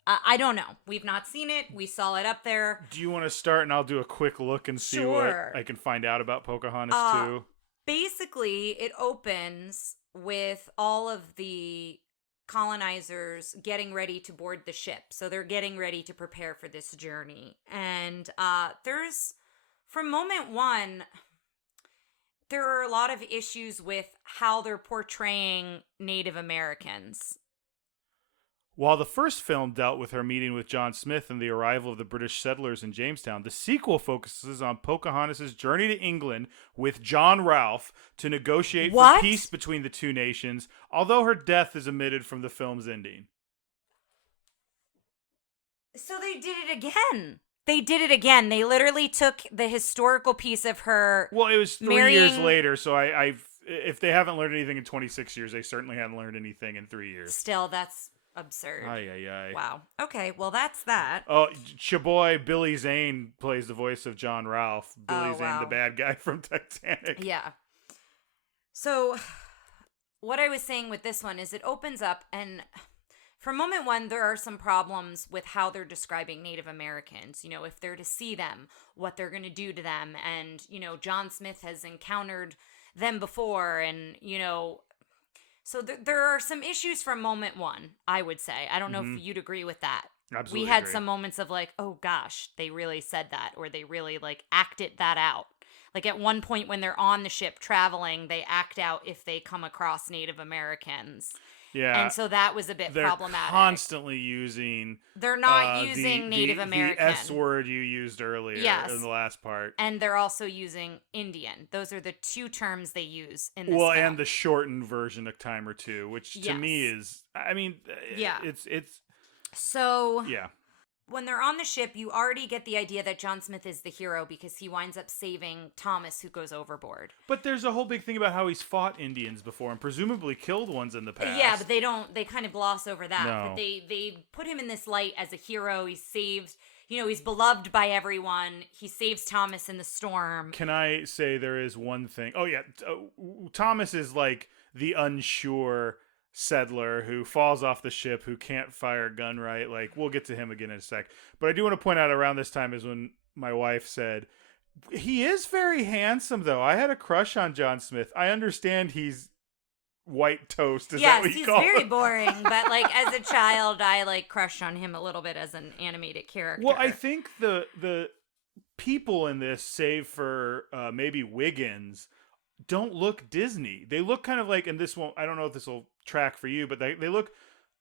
I don't know. We've not seen it. We saw it up there. Do you want to start and I'll do a quick look and see what I can find out about Pocahontas 2? Basically, it opens with all of the colonizers getting ready to board the ship. So they're getting ready to prepare for this journey. And there's, from moment one, there are a lot of issues with how they're portraying Native Americans. While the first film dealt with her meeting with John Smith and the arrival of the British settlers in Jamestown, the sequel focuses on Pocahontas' journey to England with John Ralph to negotiate for peace between the two nations, although her death is omitted from the film's ending. So they did it again. They did it again. They literally took the historical piece of her. Well, it was 3 years later, so if they haven't learned anything in 26 years, they certainly hadn't learned anything in 3 years. Still, that's absurd. Aye. Wow. Okay, well, that's that. Oh, Chaboy Billy Zane plays the voice of John Ralph. Billy Zane, the bad guy from Titanic. Yeah. So, what I was saying with this one is it opens up, and for moment one, there are some problems with how they're describing Native Americans. You know, if they're to see them, what they're going to do to them. And, you know, John Smith has encountered them before, and, you know, so there are some issues from moment one, I would say. I don't know if you'd agree with that. Absolutely we had agree. some moments of like, oh gosh, they really said that, or they really like acted that out. Like at one point when they're on the ship traveling, they act out if they come across Native Americans. Yeah. And so that was a bit problematic. They're constantly using... They're not using Native American. The S word you used earlier in the last part. And they're also using Indian. Those are the two terms they use in this film. and the shortened version a time or two, which to me is... I mean, it's... So... Yeah. When they're on the ship, you already get the idea that John Smith is the hero because he winds up saving Thomas, who goes overboard. But there's a whole big thing about how he's fought Indians before and presumably killed ones in the past. Yeah, but they kind of gloss over that. No. But they put him in this light as a hero. He saves, you know, he's beloved by everyone. He saves Thomas in the storm. Can I say there is one thing? Oh, yeah. Thomas is like the unsure settler who falls off the ship, who can't fire a gun right. Like, we'll get to him again in a sec. But I do want to point out around this time is when my wife said, he is very handsome, though. I had a crush on John Smith. I understand he's white toast. Is that what you call him? Yes, he's very boring. But, like, as a child, I, like, crushed on him a little bit as an animated character. Well, I think the people in this, save for maybe Wiggins, don't look Disney. They look kind of like, and this won't, I don't know if this will track for you, but they look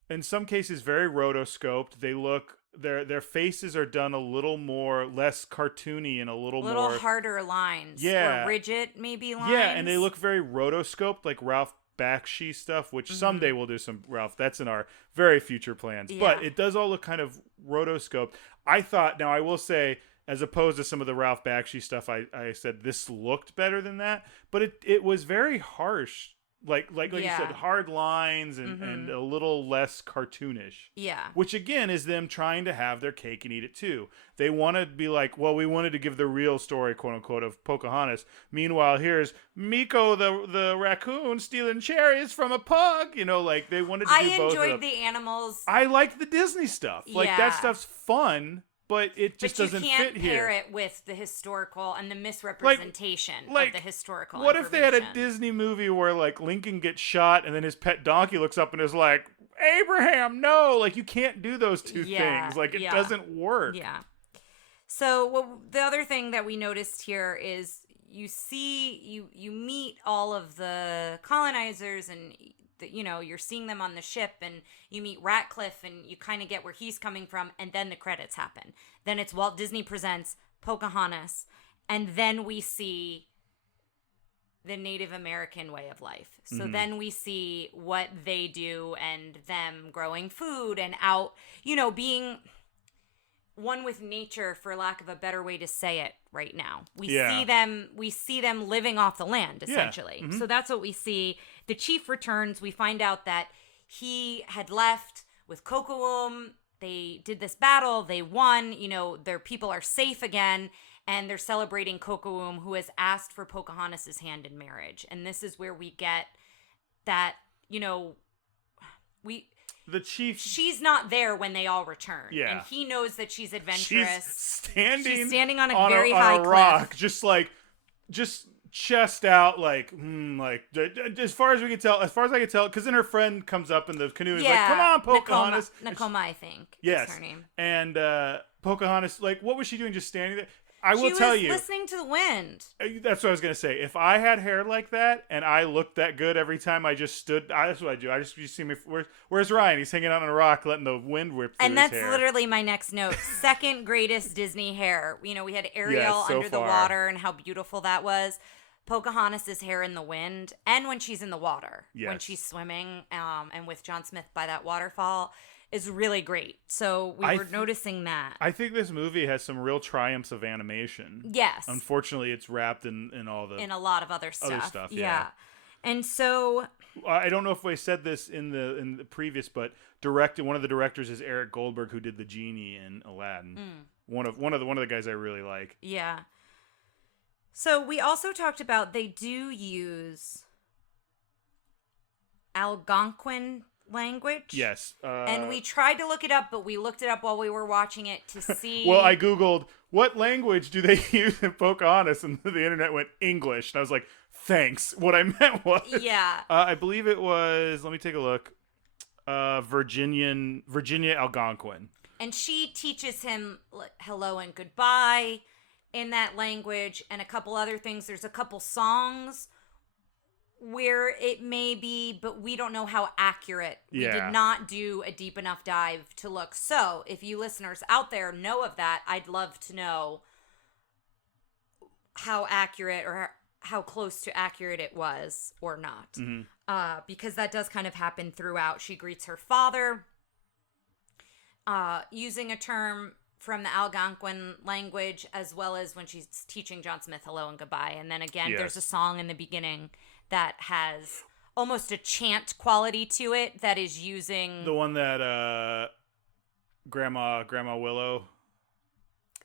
in some cases very rotoscoped. They look, their faces are done a little more, less cartoony and a little more harder lines. Yeah. Or rigid maybe lines. Yeah, and they look very rotoscoped, like Ralph Bakshi stuff, which someday we'll do some Ralph. That's in our very future plans. Yeah. But it does all look kind of rotoscoped. I thought, now I will say, as opposed to some of the Ralph Bakshi stuff, I said this looked better than that, but it was very harsh. Like you said, hard lines and a little less cartoonish. Yeah. Which again is them trying to have their cake and eat it too. They want to be like, well, we wanted to give the real story, quote unquote, of Pocahontas. Meanwhile, here's Miko the raccoon stealing cherries from a pug. You know, like they wanted to do both of them. I enjoyed the animals. I like the Disney stuff. Like that stuff's fun. But it just doesn't fit here. But you can't pair it with the historical and the misrepresentation of the historical What if they had a Disney movie where, like, Lincoln gets shot and then his pet donkey looks up and is like, Abraham, no! Like, you can't do those two things. Like, it doesn't work. Yeah. So, the other thing that we noticed here is you meet all of the colonizers and... You know, you're seeing them on the ship and you meet Ratcliffe and you kind of get where he's coming from, and then the credits happen. Then it's Walt Disney Presents Pocahontas, and then we see the Native American way of life. So then we see what they do and them growing food and out, you know, being one with nature, for lack of a better way to say it right now. We see them living off the land, essentially. Yeah. So that's what we see. The chief returns. We find out that he had left with Kocoum. They did this battle. They won. You know, their people are safe again. And they're celebrating Kocoum, who has asked for Pocahontas' hand in marriage. And this is where we get that, you know, the chief... She's not there when they all return. Yeah. And he knows that she's adventurous. She's standing on a very high rock, cliff. just chest out, like as far as we can tell, as far as I can tell, because then her friend comes up in the canoe and is like, come on, Pocahontas. Nakoma, I think. Yes. Is her name. And Pocahontas, like, what was she doing just standing there? I will tell you. Listening to the wind. That's what I was gonna say. If I had hair like that and I looked that good every time I just stood, that's what I do. You see me. Where's Ryan? He's hanging out on a rock, letting the wind whip through and that's his hair. literally my next note. Second greatest Disney hair. We had Ariel Yes, so under the far. water and how beautiful that was. Pocahontas' hair in the wind, and when she's in the water, when she's swimming, and with John Smith by that waterfall, is really great. So we were noticing that. I think this movie has some real triumphs of animation. Yes. Unfortunately, it's wrapped in a lot of other stuff. Yeah. And so I don't know if we said this in the previous, but one of the directors is Eric Goldberg, who did the genie in Aladdin. One of the guys I really like. Yeah. So we also talked about they do use Algonquin language. Yes. And we tried to look it up, but we looked it up while we were watching it to see. Well, I Googled, what language do they use in Pocahontas? And the internet went English. And I was like, thanks. What I meant was... Yeah. I believe it was, let me take a look, Virginia Algonquin. And she teaches him hello and goodbye in that language and a couple other things. There's a couple songs where it may be, but we don't know how accurate. Yeah. We did not do a deep enough dive to look. So if you listeners out there know of that, I'd love to know how accurate or how close to accurate it was or not. Mm-hmm. Because that does kind of happen throughout. She greets her father using a term from the Algonquin language, as well as when she's teaching John Smith hello and goodbye. And then again, there's a song in the beginning that has almost a chant quality to it that is using... The one that Grandma Willow...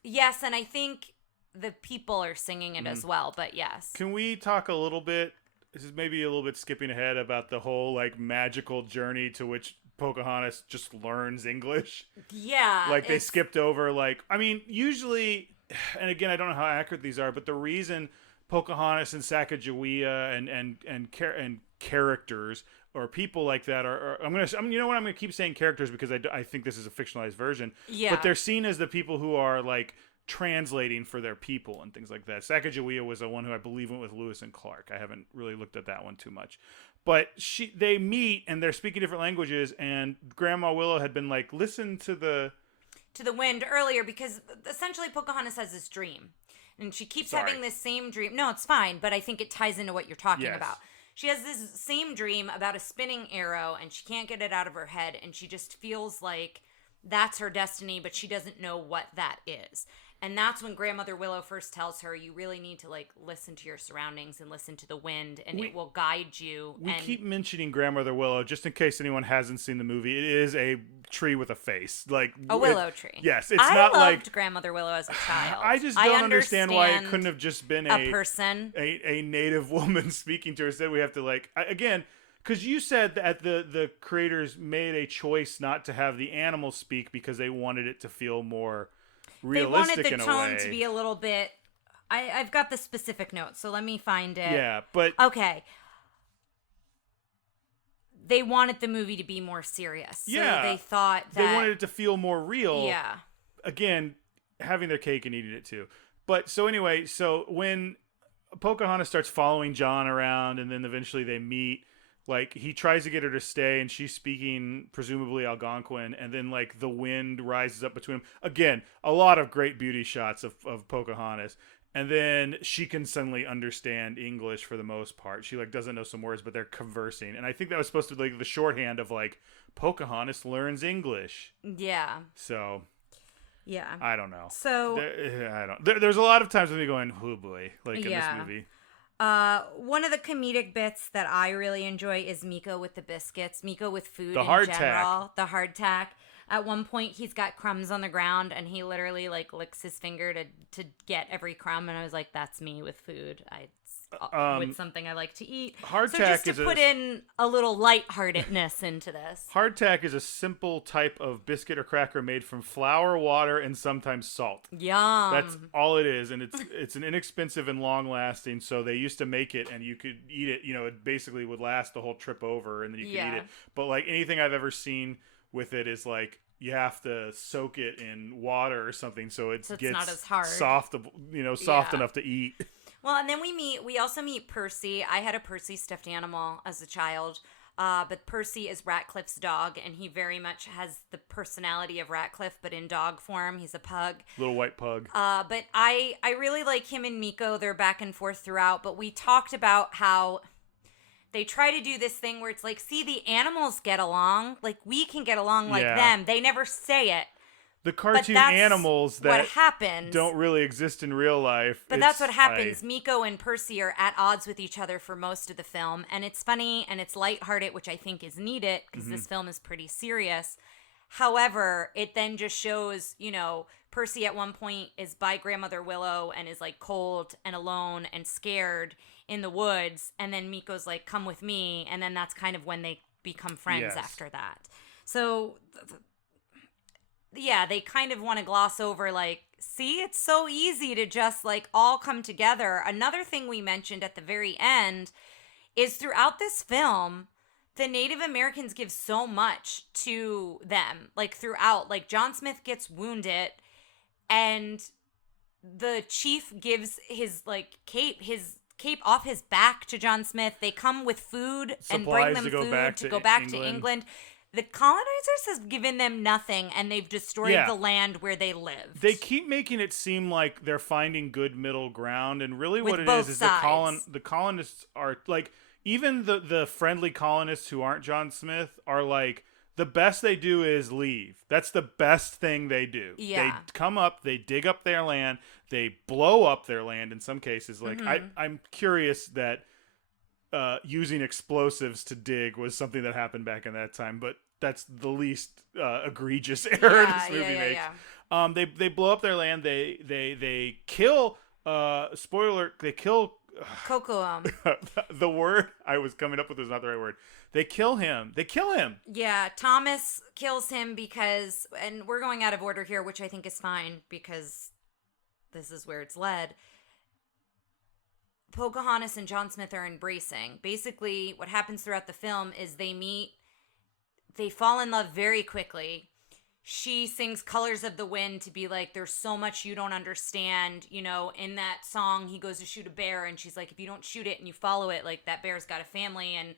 Yes, and I think the people are singing it as well, but yes. Can we talk a little bit, this is maybe a little bit skipping ahead, about the whole magical journey to which Pocahontas just learns English? Yeah. They skipped over, usually, and again, I don't know how accurate these are, but the reason Pocahontas and Sacagawea and characters or people like that I'm gonna keep saying characters because I think this is a fictionalized version. Yeah. But they're seen as the people who are translating for their people and things like that. Sacagawea was the one who I believe went with Lewis and Clark. I haven't really looked at that one too much. But they meet and they're speaking different languages, and Grandma Willow had been listen to the wind earlier, because essentially Pocahontas has this dream. And she keeps having this same dream. No, it's fine, but I think it ties into what you're talking about. She has this same dream about a spinning arrow, and she can't get it out of her head, and she just feels like that's her destiny, but she doesn't know what that is. And that's when Grandmother Willow first tells her, you really need to listen to your surroundings and listen to the wind, and it will guide you. We keep mentioning Grandmother Willow just in case anyone hasn't seen the movie. It is a tree with a face, a willow tree. Yes, it's I not loved Grandmother Willow as a child. I just don't understand why it couldn't have just been a person, a native woman speaking to her. Instead, we have to again. Because you said that the creators made a choice not to have the animals speak because they wanted it to feel more realistic in a way. They wanted the tone to be a little bit... I've got the specific notes, so let me find it. Yeah, but... Okay. They wanted the movie to be more serious. So they thought that... They wanted it to feel more real. Yeah. Again, having their cake and eating it too. But so anyway, when Pocahontas starts following John around and then eventually they meet... he tries to get her to stay, and she's speaking presumably Algonquin, and then the wind rises up between them. Again, a lot of great beauty shots of Pocahontas, and then she can suddenly understand English for the most part. She doesn't know some words, but they're conversing, and I think that was supposed to be the shorthand of Pocahontas learns English. Yeah. So. Yeah. I don't know. So. There's a lot of times when you're going, oh boy, in this movie. One of the comedic bits that I really enjoy is Miko with the biscuits, Miko with food in hardtack. general, the hardtack. At one point, he's got crumbs on the ground, and he literally licks his finger to get every crumb. And I was like, "That's me with food. With something I like to eat." Hardtack so just to put in a little lightheartedness into this. Hardtack is a simple type of biscuit or cracker made from flour, water, and sometimes salt. Yum. That's all it is, and it's an inexpensive and long lasting. So they used to make it, and you could eat it. It basically would last the whole trip over, and then you could eat it. But anything I've ever seen with it is you have to soak it in water or something so it it's gets not as hard. soft, soft enough to eat. Well, and then we also meet Percy. I had a Percy stuffed animal as a child. But Percy is Ratcliffe's dog, and he very much has the personality of Ratcliffe, but in dog form. He's a pug. Little white pug. But I really like him and Miko. They're back and forth throughout, but we talked about how they try to do this thing where it's like, see, the animals get along. Like, we can get along like them. They never say it. The cartoon animals that what happens. Don't really exist in real life. But that's what happens. Miko and Percy are at odds with each other for most of the film. And it's funny and it's lighthearted, which I think is needed because this film is pretty serious. However, it then just shows, Percy at one point is by Grandmother Willow and is like cold and alone and scared in the woods. And then Miko's like, come with me. And then that's kind of when they become friends after that. So... yeah, they kind of want to gloss over, like, see, it's so easy to just, like, all come together. Another thing we mentioned at the very end is throughout this film, the Native Americans give so much to them, like, throughout. Like, John Smith gets wounded, and the chief gives his, like, cape off his back to John Smith. They come with food and bring them food to go back to England. The colonizers have given them nothing, and they've destroyed the land where they live. They keep making it seem like they're finding good middle ground, and really what it is the colonists are, like, even the friendly colonists who aren't John Smith are like, the best they do is leave. That's the best thing they do. Yeah. They come up, they dig up their land, they blow up their land in some cases. Like, I'm curious that... using explosives to dig was something that happened back in that time, but that's the least egregious error this movie makes. Yeah. They blow up their land. They kill. Spoiler: they kill. Kokoum. The word I was coming up with was not the right word. They kill him. Yeah, Thomas kills him because, and we're going out of order here, which I think is fine because this is where it's led. Pocahontas and John Smith are embracing. Basically, what happens throughout the film is they meet, they fall in love very quickly. She sings Colors of the Wind to be like, there's so much you don't understand. In that song, he goes to shoot a bear, and she's like, if you don't shoot it and you follow it, like, that bear's got a family. And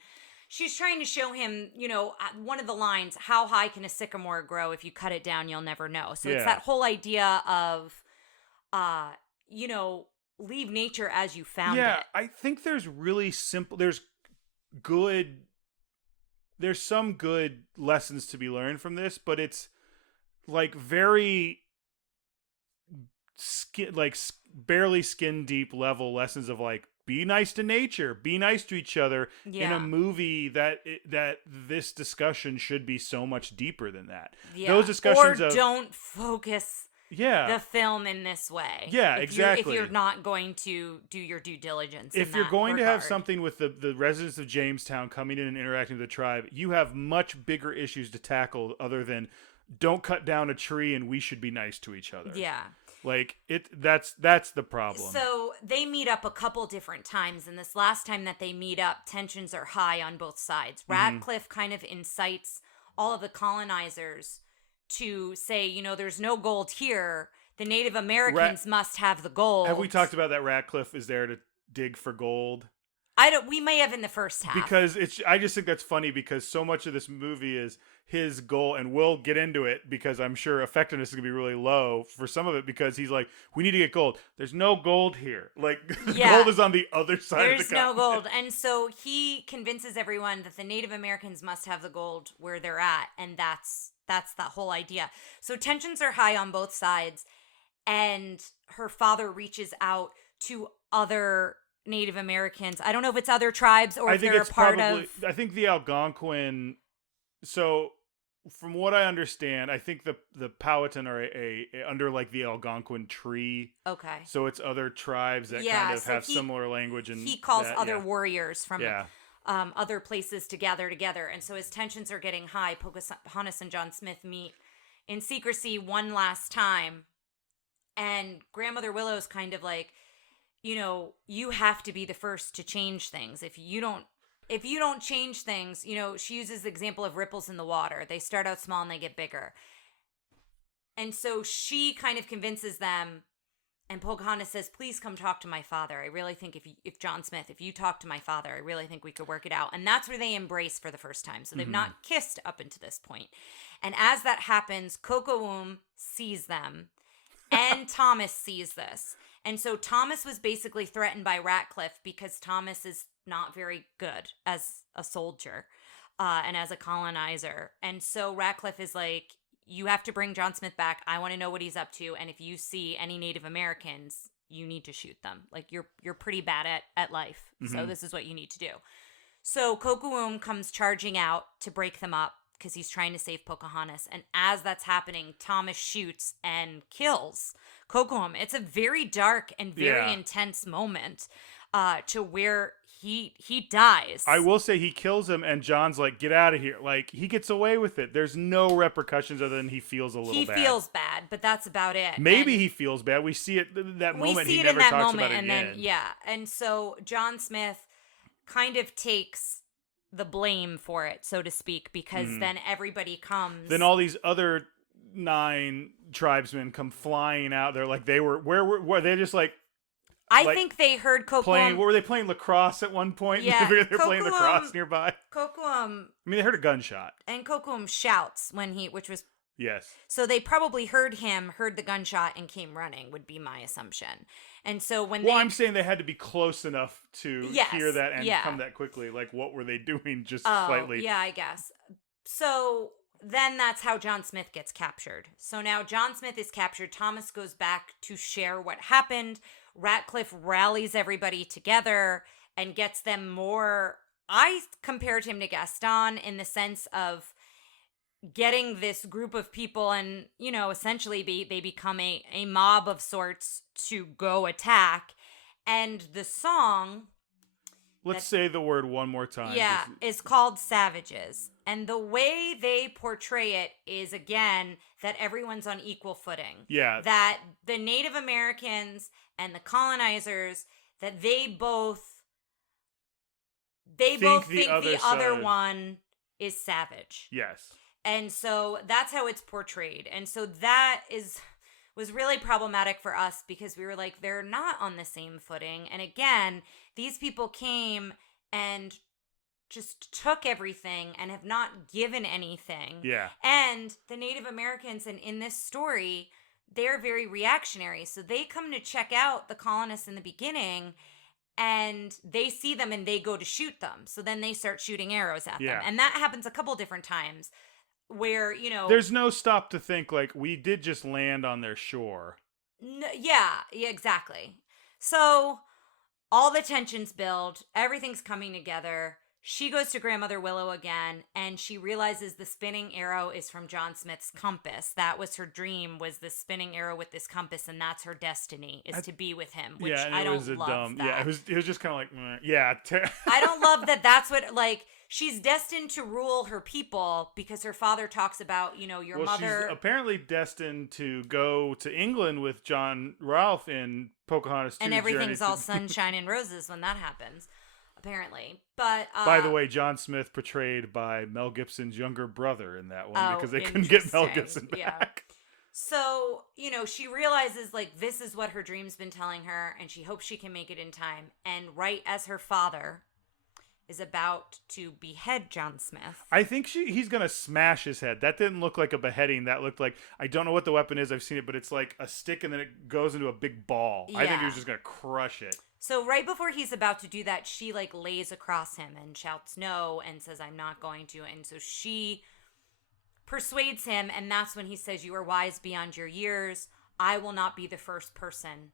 she's trying to show him, one of the lines, how high can a sycamore grow? If you cut it down, you'll never know. So it's that whole idea of, leave nature as you found it. Yeah, I think there's really simple... There's some good lessons to be learned from this, but it's like very barely skin deep level lessons of like, be nice to nature, be nice to each other in a movie that this discussion should be so much deeper than that. Yeah. Those discussions don't focus the film in this way. Yeah, exactly. If you're not going to do your due diligence. If you're going to have something with the residents of Jamestown coming in and interacting with the tribe, you have much bigger issues to tackle other than don't cut down a tree and we should be nice to each other. Yeah. Like, that's the problem. So they meet up a couple different times, and this last time that they meet up, tensions are high on both sides. Ratcliffe kind of incites all of the colonizers to say, there's no gold here. The Native Americans must have the gold. Have we talked about that Ratcliffe is there to dig for gold? We may have in the first half. Because I just think that's funny because so much of this movie is his goal, and we'll get into it because I'm sure effectiveness is going to be really low for some of it because he's like, we need to get gold. There's no gold here. Like, gold is on the other side of the continent. There's no gold. And so he convinces everyone that the Native Americans must have the gold where they're at, and that's the whole idea. So tensions are high on both sides, and her father reaches out to other Native Americans. I don't know if it's other tribes or if they're a part of... I think the Algonquin... So, from what I understand, I think the Powhatan are under, like, the Algonquin tree. Okay. So it's other tribes that kind of have similar language. And he calls other warriors from other places to gather together. And so as tensions are getting high, Pocahontas and John Smith meet in secrecy one last time. And Grandmother Willow's kind of like, you have to be the first to change things. If you don't change things, she uses the example of ripples in the water. They start out small and they get bigger. And so she kind of convinces them, and Pocahontas says, please come talk to my father. I really think if John Smith, if you talk to my father, I really think we could work it out. And that's where they embrace for the first time. So they've not kissed up until this point. And as that happens, Cocowoom sees them, and Thomas sees this. And so Thomas was basically threatened by Ratcliffe because Thomas is not very good as a soldier and as a colonizer. And so Ratcliffe is like, you have to bring John Smith back. I want to know what he's up to. And if you see any Native Americans, you need to shoot them. Like, you're pretty bad at life. So this is what you need to do. So Cocowoom comes charging out to break them up because he's trying to save Pocahontas. And as that's happening, Thomas shoots and kills Cocowoom. It's a very dark and very intense moment to where he dies. I will say he kills him, and John's like, get out of here. Like, he gets away with it. There's no repercussions other than he feels a little bad. He feels bad, but that's about it. Maybe he feels bad. We see it that moment. He never talks about it again. And so John Smith kind of takes the blame for it, so to speak, because then everybody comes. Then all these other 9 tribesmen come flying out. They're like, where they just like, I think they heard Cocowoom. What were they playing, lacrosse at one point? Yeah, they're playing lacrosse nearby. Cocowoom. I mean, they heard a gunshot. And Cocowoom shouts which was. Yes. So they probably heard the gunshot, and came running, would be my assumption. And so I'm saying they had to be close enough to hear that and come that quickly. Like, what were they doing just slightly? Yeah, I guess. So then that's how John Smith gets captured. So now John Smith is captured. Thomas goes back to share what happened. Ratcliffe rallies everybody together and gets them more. I compared him to Gaston in the sense of getting this group of people and, essentially they become a mob of sorts to go attack. And the song... Let's say the word one more time. Yeah, is called Savages. And the way they portray it is, again, that everyone's on equal footing. Yeah. That the Native Americans and the colonizers, that they both think the other one is savage. Yes. And so that's how it's portrayed. And so that was really problematic for us because we were like, they're not on the same footing. And again, these people came and just took everything and have not given anything. Yeah. And the Native Americans, and in this story, they're very reactionary. So they come to check out the colonists in the beginning, and they see them and they go to shoot them. So then they start shooting arrows at them. And that happens a couple different times where, there's no stop to think, like, we did just land on their shore. Yeah, exactly. So all the tensions build, everything's coming together. She goes to Grandmother Willow again, and she realizes the spinning arrow is from John Smith's compass. That was her dream, was the spinning arrow with this compass, and that's her destiny, is to be with him, which I don't love that. Yeah, it was just kind of like, yeah. I don't love that that's what, like, she's destined to rule her people because her father talks about, your mother. She's apparently destined to go to England with John Rolfe in Pocahontas 2. And everything's all sunshine and roses when that happens. Apparently, but by the way, John Smith portrayed by Mel Gibson's younger brother in that one because they couldn't get Mel Gibson back. Yeah. So, she realizes, like, this is what her dream's been telling her, and she hopes she can make it in time. And right as her father is about to behead John Smith, I think he's gonna smash his head. That didn't look like a beheading. That looked like, I don't know what the weapon is. I've seen it, but it's like a stick and then it goes into a big ball. Yeah. I think he was just gonna crush it. So right before he's about to do that, she, like, lays across him and shouts no and says, I'm not going to. And so she persuades him, and that's when he says, you are wise beyond your years. I will not be the first person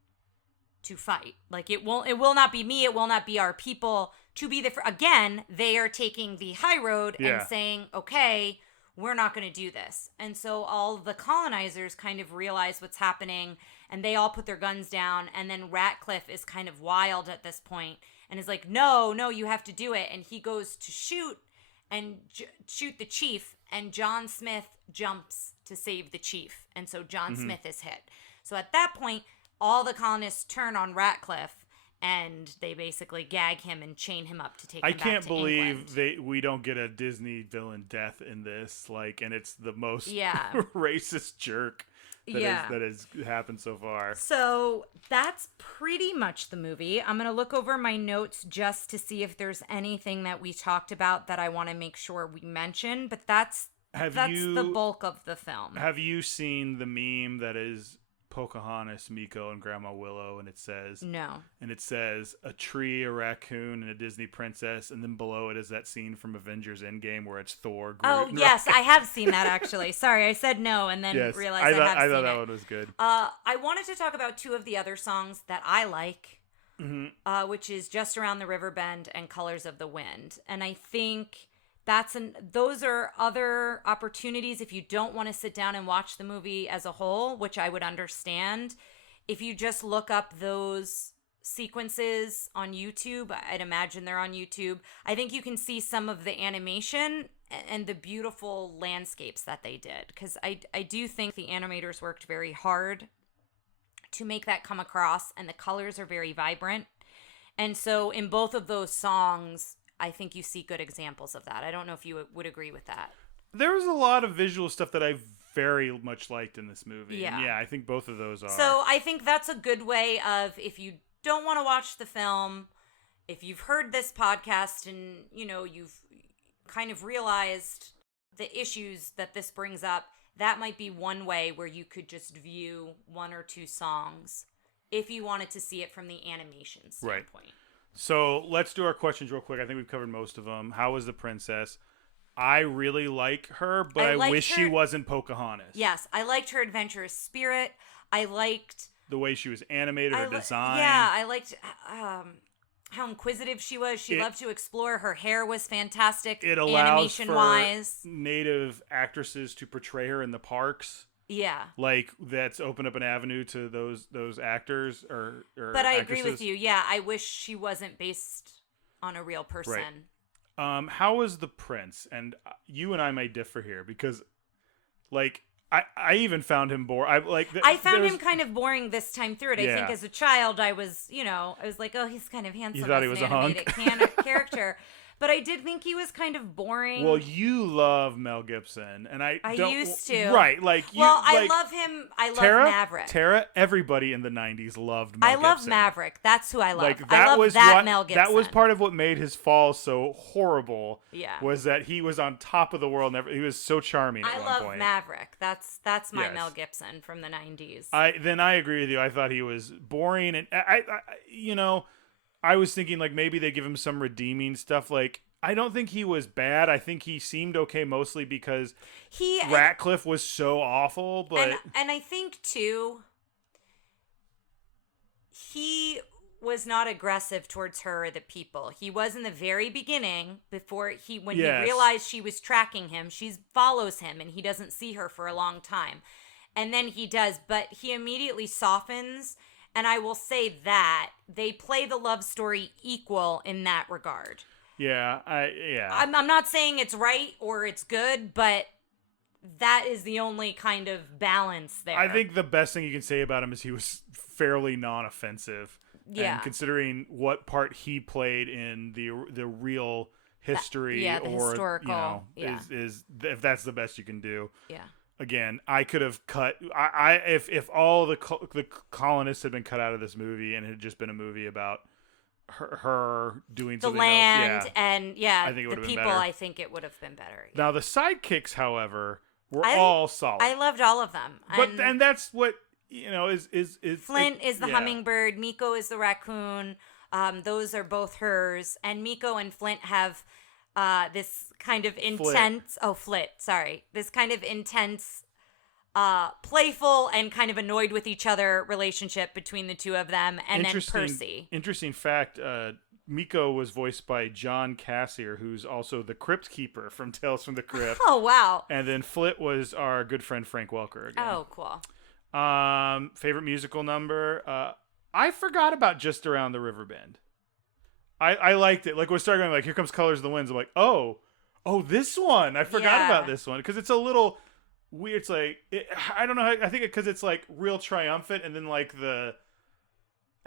to fight. Like, it will not be me. It will not be our people to be again, they are taking the high road and saying, okay, we're not going to do this. And so all the colonizers kind of realize what's happening, and they all put their guns down. And then Ratcliffe is kind of wild at this point and is like, no, you have to do it. And he goes to shoot and shoot the chief, and John Smith jumps to save the chief. And so John Smith is hit. So at that point, all the colonists turn on Ratcliffe, and they basically gag him and chain him up to take him I back can't to believe England. we don't get a Disney villain death in this, like, and it's the most Yeah. racist jerk Yeah. that has happened so far. So that's pretty much the movie. I'm going to look over my notes just to see if there's anything that we talked about that I want to make sure we mention, but that's the bulk of the film. Have you seen the meme that is Pocahontas, Miko, and Grandma Willow, and it says a tree, a raccoon, and a Disney princess, and then below it is that scene from Avengers Endgame where it's Thor. Groot, oh yes, I have seen that actually. Sorry, I said no and then realized I have seen thought that it. one was good. I wanted to talk about two of the other songs that I like, which is Just Around the River Bend and Colors of the Wind, and I think those are other opportunities if you don't want to sit down and watch the movie as a whole, which I would understand. If you just look up those sequences on YouTube, I'd imagine they're on YouTube, I think you can see some of the animation and the beautiful landscapes that they did. Because I do think the animators worked very hard to make that come across, and the colors are very vibrant. And so in both of those songs, I think you see good examples of that. I don't know if you would agree with that. There was a lot of visual stuff that I very much liked in this movie. Yeah. And yeah, I think both of those are. So I think that's a good way of, if you don't want to watch the film, if you've heard this podcast and, you've kind of realized the issues that this brings up, that might be one way where you could just view one or two songs if you wanted to see it from the animation standpoint. Right. So let's do our questions real quick. I think we've covered most of them. How was the princess? I really like her, but I wish she wasn't Pocahontas. Yes, I liked her adventurous spirit. I liked the way she was animated, her design. Yeah, I liked how inquisitive she was. She loved to explore. Her hair was fantastic. It allows animation-wise. for native actresses to portray her in the parks. Yeah. Like, that's opened up an avenue to those actors or But I actresses. agree with you. Yeah, I wish she wasn't based on a real person. Right. How was the prince? And you and I may differ here because, like, I even found him boring. I found him kind of boring this time through it. I think as a child, I was like, oh, he's kind of handsome. You thought he was a hunk? Character. But I did think he was kind of boring. Well, you love Mel Gibson, and I used to. Right, like you. Well, I love him. I love Maverick. Tara, everybody in the '90s loved Mel Gibson. I love Maverick. That's who I love. Like, I love Mel Gibson. That was part of what made his fall so horrible. Yeah. Was that he was on top of the world. He was so charming at one point. I love Maverick. That's my Mel Gibson from the '90s. I agree with you. I thought he was boring, and I was thinking, like, maybe they give him some redeeming stuff. Like, I don't think he was bad. I think he seemed okay mostly because Ratcliffe was so awful. But and I think too, he was not aggressive towards her or the people. He was in the very beginning when he realized she was tracking him. She follows him and he doesn't see her for a long time, and then he does. But he immediately softens. And I will say that they play the love story equal in that regard. Yeah, I'm not saying it's right or it's good, but that is the only kind of balance there. I think the best thing you can say about him is he was fairly non-offensive. Yeah. And considering what part he played in the real history, the historical, is if that's the best you can do. Yeah. Again, I could have cut. If all the colonists had been cut out of this movie and it had just been a movie about her doing something land else, and I think it would the have been people. better. I think it would have been better. Yeah. Now the sidekicks, however, were all solid. I loved all of them. And that's what is Flint is the hummingbird. Miko is the raccoon. Those are both hers. And Miko and Flint have this kind of intense this kind of intense playful and kind of annoyed with each other relationship between the two of them, and then Percy. Interesting fact, Miko was voiced by John Cassier, who's also the Crypt Keeper from Tales from the Crypt. Oh, wow. And then Flint was our good friend Frank Welker again. Oh, cool. Favorite musical number? I forgot about Just Around the River Bend. I liked it. Like, when we started going, like, Here Comes Colors of the Winds, I'm like, oh, this one. I forgot about this one. Because it's a little weird. It's like, I don't know. I think because it's like real triumphant, and then like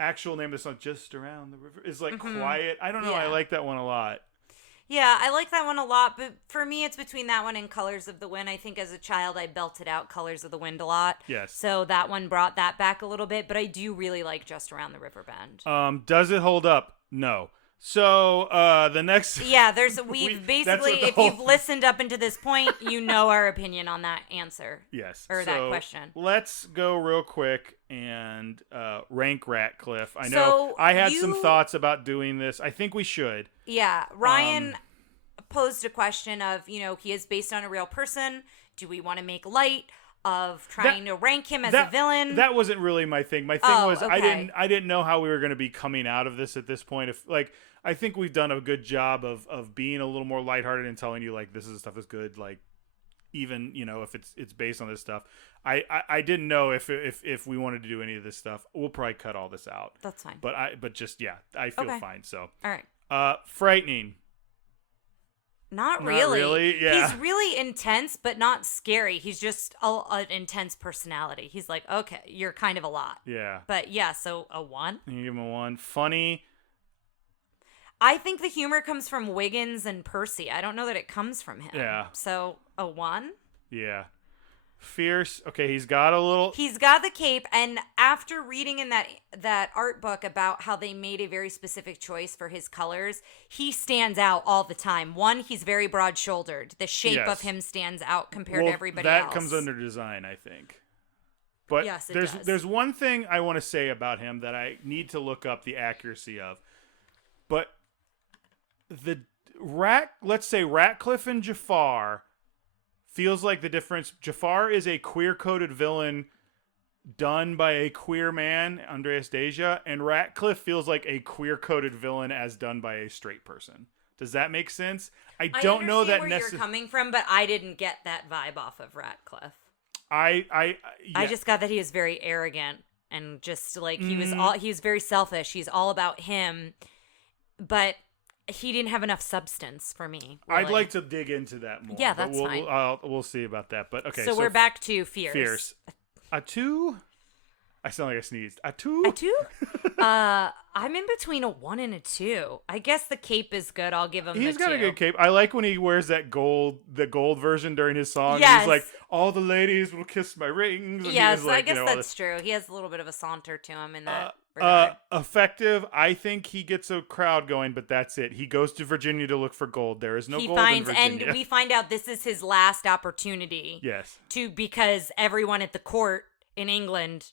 actual name of the song, Just Around the River, is like quiet. I don't know. Yeah. I like that one a lot. Yeah, I like that one a lot, but for me, it's between that one and Colors of the Wind. I think as a child, I belted out Colors of the Wind a lot. Yes. So that one brought that back a little bit, but I do really like Just Around the River Bend. Does it hold up? No. So the next. Yeah, we've basically, if you've thing. listened up into this point, you know our opinion on that answer. Yes. Or that question. Let's go real quick and rank Ratcliffe. I know So I had some thoughts about doing this. I think we should. Yeah, Ryan posed a question of, he is based on a real person. Do we want to make light of trying to rank him as a villain? That wasn't really my thing. My thing was okay. I didn't know how we were going to be coming out of this at this point. If I think we've done a good job of being a little more lighthearted and telling you like this is stuff that's good, like even if it's based on this stuff. I didn't know if we wanted to do any of this stuff. We'll probably cut all this out. That's fine. But I feel fine. So all right. Frightening. Not really. Yeah. He's really intense, but not scary. He's just an intense personality. He's like, okay, you're kind of a lot. Yeah. But yeah, so a 1. You give him a 1. Funny. I think the humor comes from Wiggins and Percy. I don't know that it comes from him. Yeah. So a 1. Yeah. Fierce. Okay, he's got the cape, and after reading in that art book about how they made a very specific choice for his colors, he stands out all the time. One, he's very broad-shouldered. The shape of him stands out compared to everybody else. That comes under design, I think. But yes, there's one thing I want to say about him that I need to look up the accuracy of. But let's say Ratcliffe and Jafar feels like the difference. Jafar is a queer-coded villain done by a queer man, Andreas Deja, and Ratcliffe feels like a queer-coded villain as done by a straight person. Does that make sense? I don't know that where you're coming from, but I didn't get that vibe off of Ratcliffe. Yeah. I just got that he was very arrogant and just like he was very selfish. He's all about him, but he didn't have enough substance for me. Really. I'd like to dig into that more. Yeah, that's fine. We'll see about that. But okay, so we're back to Fierce. Fierce. A 2? I sound like I sneezed. A 2? A 2? I'm in between a 1 and a 2. I guess the cape is good. I'll give him the 2. He's got a good cape. I like when he wears the gold version during his song. Yes. He's like, all the ladies will kiss my rings. And yes, like, I guess that's true. He has a little bit of a saunter to him in that regard. Effective. I think he gets a crowd going, but that's it. He goes to Virginia to look for gold. There is no gold in Virginia. And we find out this is his last opportunity. Yes. Because everyone at the court in England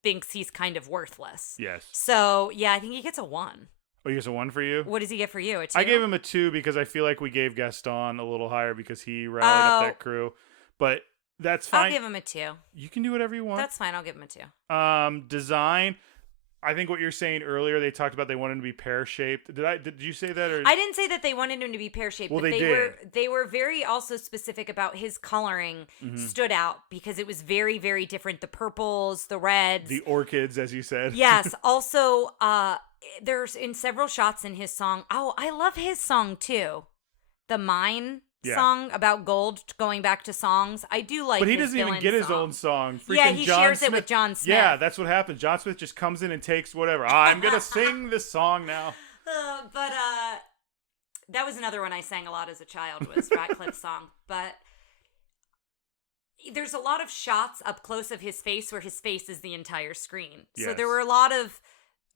thinks he's kind of worthless. Yes. So, yeah, I think he gets a 1. Oh, he gets a 1 for you? What does he get for you? A 2? I gave him a 2 because I feel like we gave Gaston a little higher because he rallied up that crew. But that's fine. I'll give him a 2. You can do whatever you want. That's fine. I'll give him a 2. Design. I think what you're saying earlier, they talked about they wanted him to be pear-shaped. Did you say that? Or? I didn't say that they wanted him to be pear-shaped, well, but did. They were very also specific about his coloring stood out because it was very, very different. The purples, the reds. The orchids, as you said. Yes. Also, there's in several shots in his song. Oh, I love his song too. The Mine song about gold going back to songs. I do like But he doesn't even get his own song. Freaking he John shares Smith. it with John Smith. Yeah, that's what happens. John Smith just comes in and takes whatever. I'm going to sing this song now. But that was another one I sang a lot as a child was Ratcliffe's song. But there's a lot of shots up close of his face where his face is the entire screen. Yes. So there were a lot of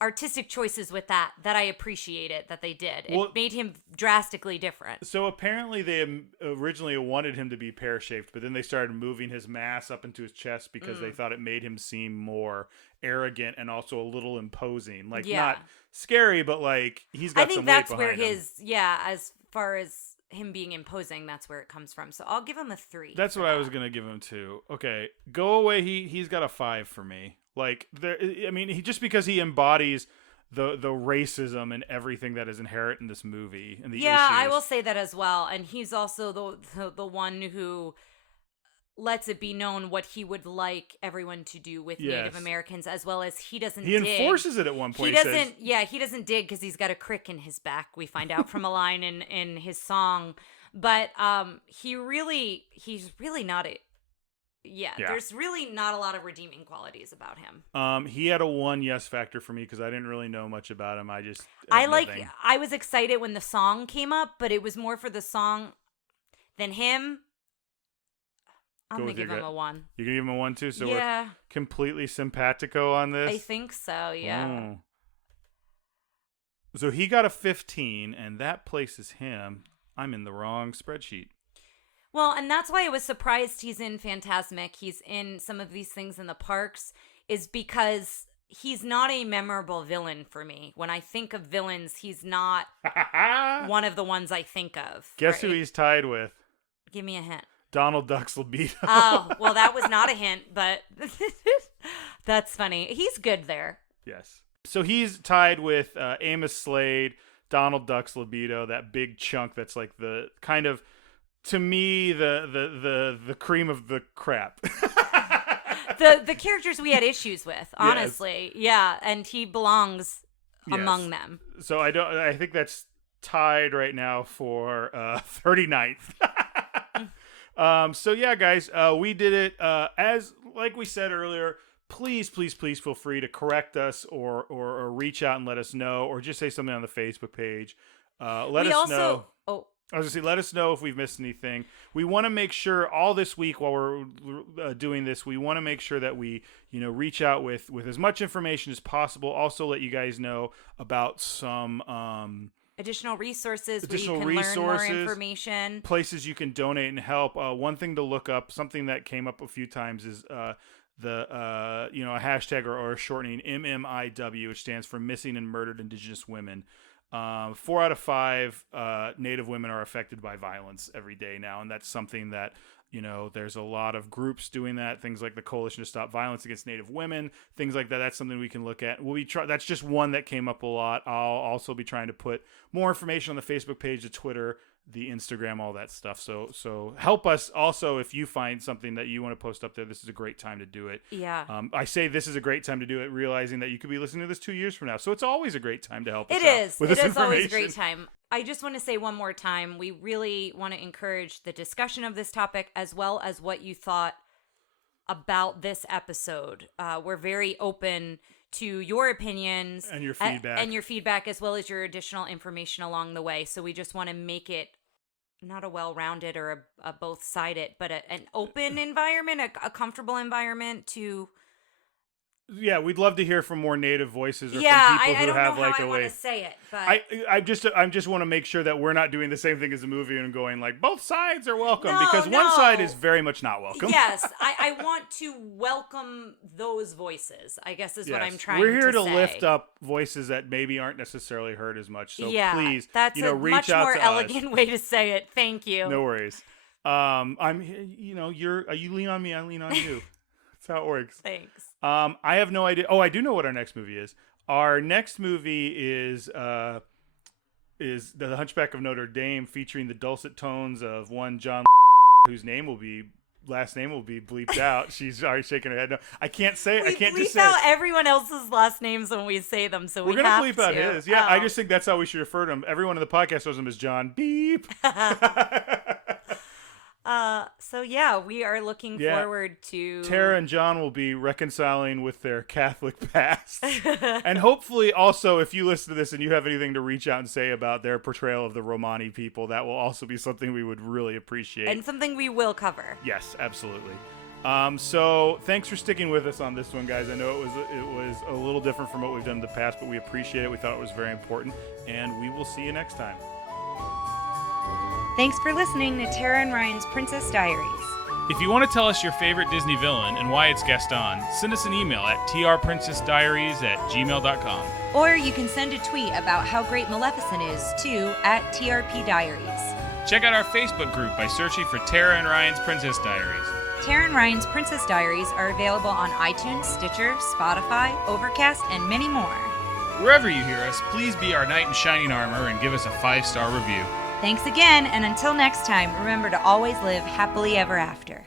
artistic choices with that I appreciated that they did. It made him drastically different. So apparently they originally wanted him to be pear-shaped, but then they started moving his mass up into his chest because they thought it made him seem more arrogant and also a little imposing. Like not scary, but like he's got some weight behind him. I think that's where as far as him being imposing, that's where it comes from. So I'll give him a 3. That's what I was going to give him too. Okay, Go Away, he's got a 5 for me. Like just because he embodies the racism and everything that is inherent in this movie and the issues. I will say that as well. And he's also the one who lets it be known what he would like everyone to do with Native Americans, as well as he doesn't. He enforces it at one point. He doesn't dig because he's got a crick in his back. We find out from a line in his song, but he's really not Yeah, Yeah. there's really not a lot of redeeming qualities about him. He had a 1 yes factor for me because I didn't really know much about him. I was excited when the song came up, but it was more for the song than him. I'm going to give him a 1. You're going to give him a 1 too? So yeah. we're completely simpatico on this? I think so, yeah. Oh. So he got a 15, and that places him. I'm in the wrong spreadsheet. Well, and that's why I was surprised he's in Fantasmic. He's in some of these things in the parks, is because he's not a memorable villain for me. When I think of villains, he's not one of the ones I think of. Guess who he's tied with? Give me a hint. Donald Duck's libido. Oh, well, that was not a hint, but that's funny. He's good there. Yes. So he's tied with Amos Slade, Donald Duck's libido, that big chunk that's like the kind of, to me, the cream of the crap. the characters we had issues with, honestly. Yes. Yeah, and he belongs among them. So I think that's tied right now for 39th. So yeah, guys, we did it. As like we said earlier, please feel free to correct us or reach out and let us know, or just say something on the Facebook page. Let us know. Oh, I was gonna say, let us know if we've missed anything. We want to make sure all this week while we're doing this, we want to make sure that we, reach out with as much information as possible. Also, let you guys know about some additional resources where you can learn more information. Places you can donate and help. One thing to look up, something that came up a few times, is a hashtag or a shortening, MMIW, which stands for Missing and Murdered Indigenous Women. 4 out of 5 Native women are affected by violence every day now, and that's something that there's a lot of groups doing that. Things like the Coalition to Stop Violence Against Native Women, things like that. That's something we can look at. That's just one that came up a lot. I'll also be trying to put more information on the Facebook page, the Twitter, the Instagram, all that stuff. So help us also if you find something that you want to post up there. This is a great time to do it. Yeah. I say this is a great time to do it, realizing that you could be listening to this 2 years from now. So it's always a great time to help us out. It is always a great time. I just want to say one more time, we really want to encourage the discussion of this topic as well as what you thought about this episode. We're very open to your opinions and your feedback, as well as your additional information along the way. So we just want to make it not a well-rounded or a both-sided, but an open environment, a comfortable environment to. Yeah, we'd love to hear from more Native voices or from people I who don't have know like how a I way. want to say it, but I just want to make sure that we're not doing the same thing as the movie and going like both sides are welcome, No, because one side is very much not welcome. Yes, I want to welcome those voices, I guess is what I'm trying to say. We're here to lift up voices that maybe aren't necessarily heard as much. So please, that's a reach much out more to elegant us. way to say it. Thank you. No worries. I'm you lean on me, I lean on you. That's how it works. Thanks. I have no idea. Oh, I do know what our next movie is. Our next movie is The Hunchback of Notre Dame, featuring the dulcet tones of one John, whose last name will be bleeped out. She's already shaking her head. No, I can't say it. I can't just say bleep out everyone else's last names when we say them, so we're gonna bleep out his. Yeah, Oh. I just think that's how we should refer to him. Everyone in the podcast knows him as John Beep. So yeah, we are looking forward to Tara and John will be reconciling with their Catholic past. And hopefully also, if you listen to this and you have anything to reach out and say about their portrayal of the Romani people, that will also be something we would really appreciate. and something we will cover. Yes, absolutely. So thanks for sticking with us on this one, guys. I know it was a little different from what we've done in the past, but we appreciate it. We thought it was very important, and we will see you next time. Thanks for listening to Tara and Ryan's Princess Diaries. If you want to tell us your favorite Disney villain and why it's guest on, send us an email at trprincessdiaries@gmail.com. Or you can send a tweet about how great Maleficent is to @TRPDiaries. Check out our Facebook group by searching for Tara and Ryan's Princess Diaries. Tara and Ryan's Princess Diaries are available on iTunes, Stitcher, Spotify, Overcast, and many more. Wherever you hear us, please be our knight in shining armor and give us a 5-star review. Thanks again, and until next time, remember to always live happily ever after.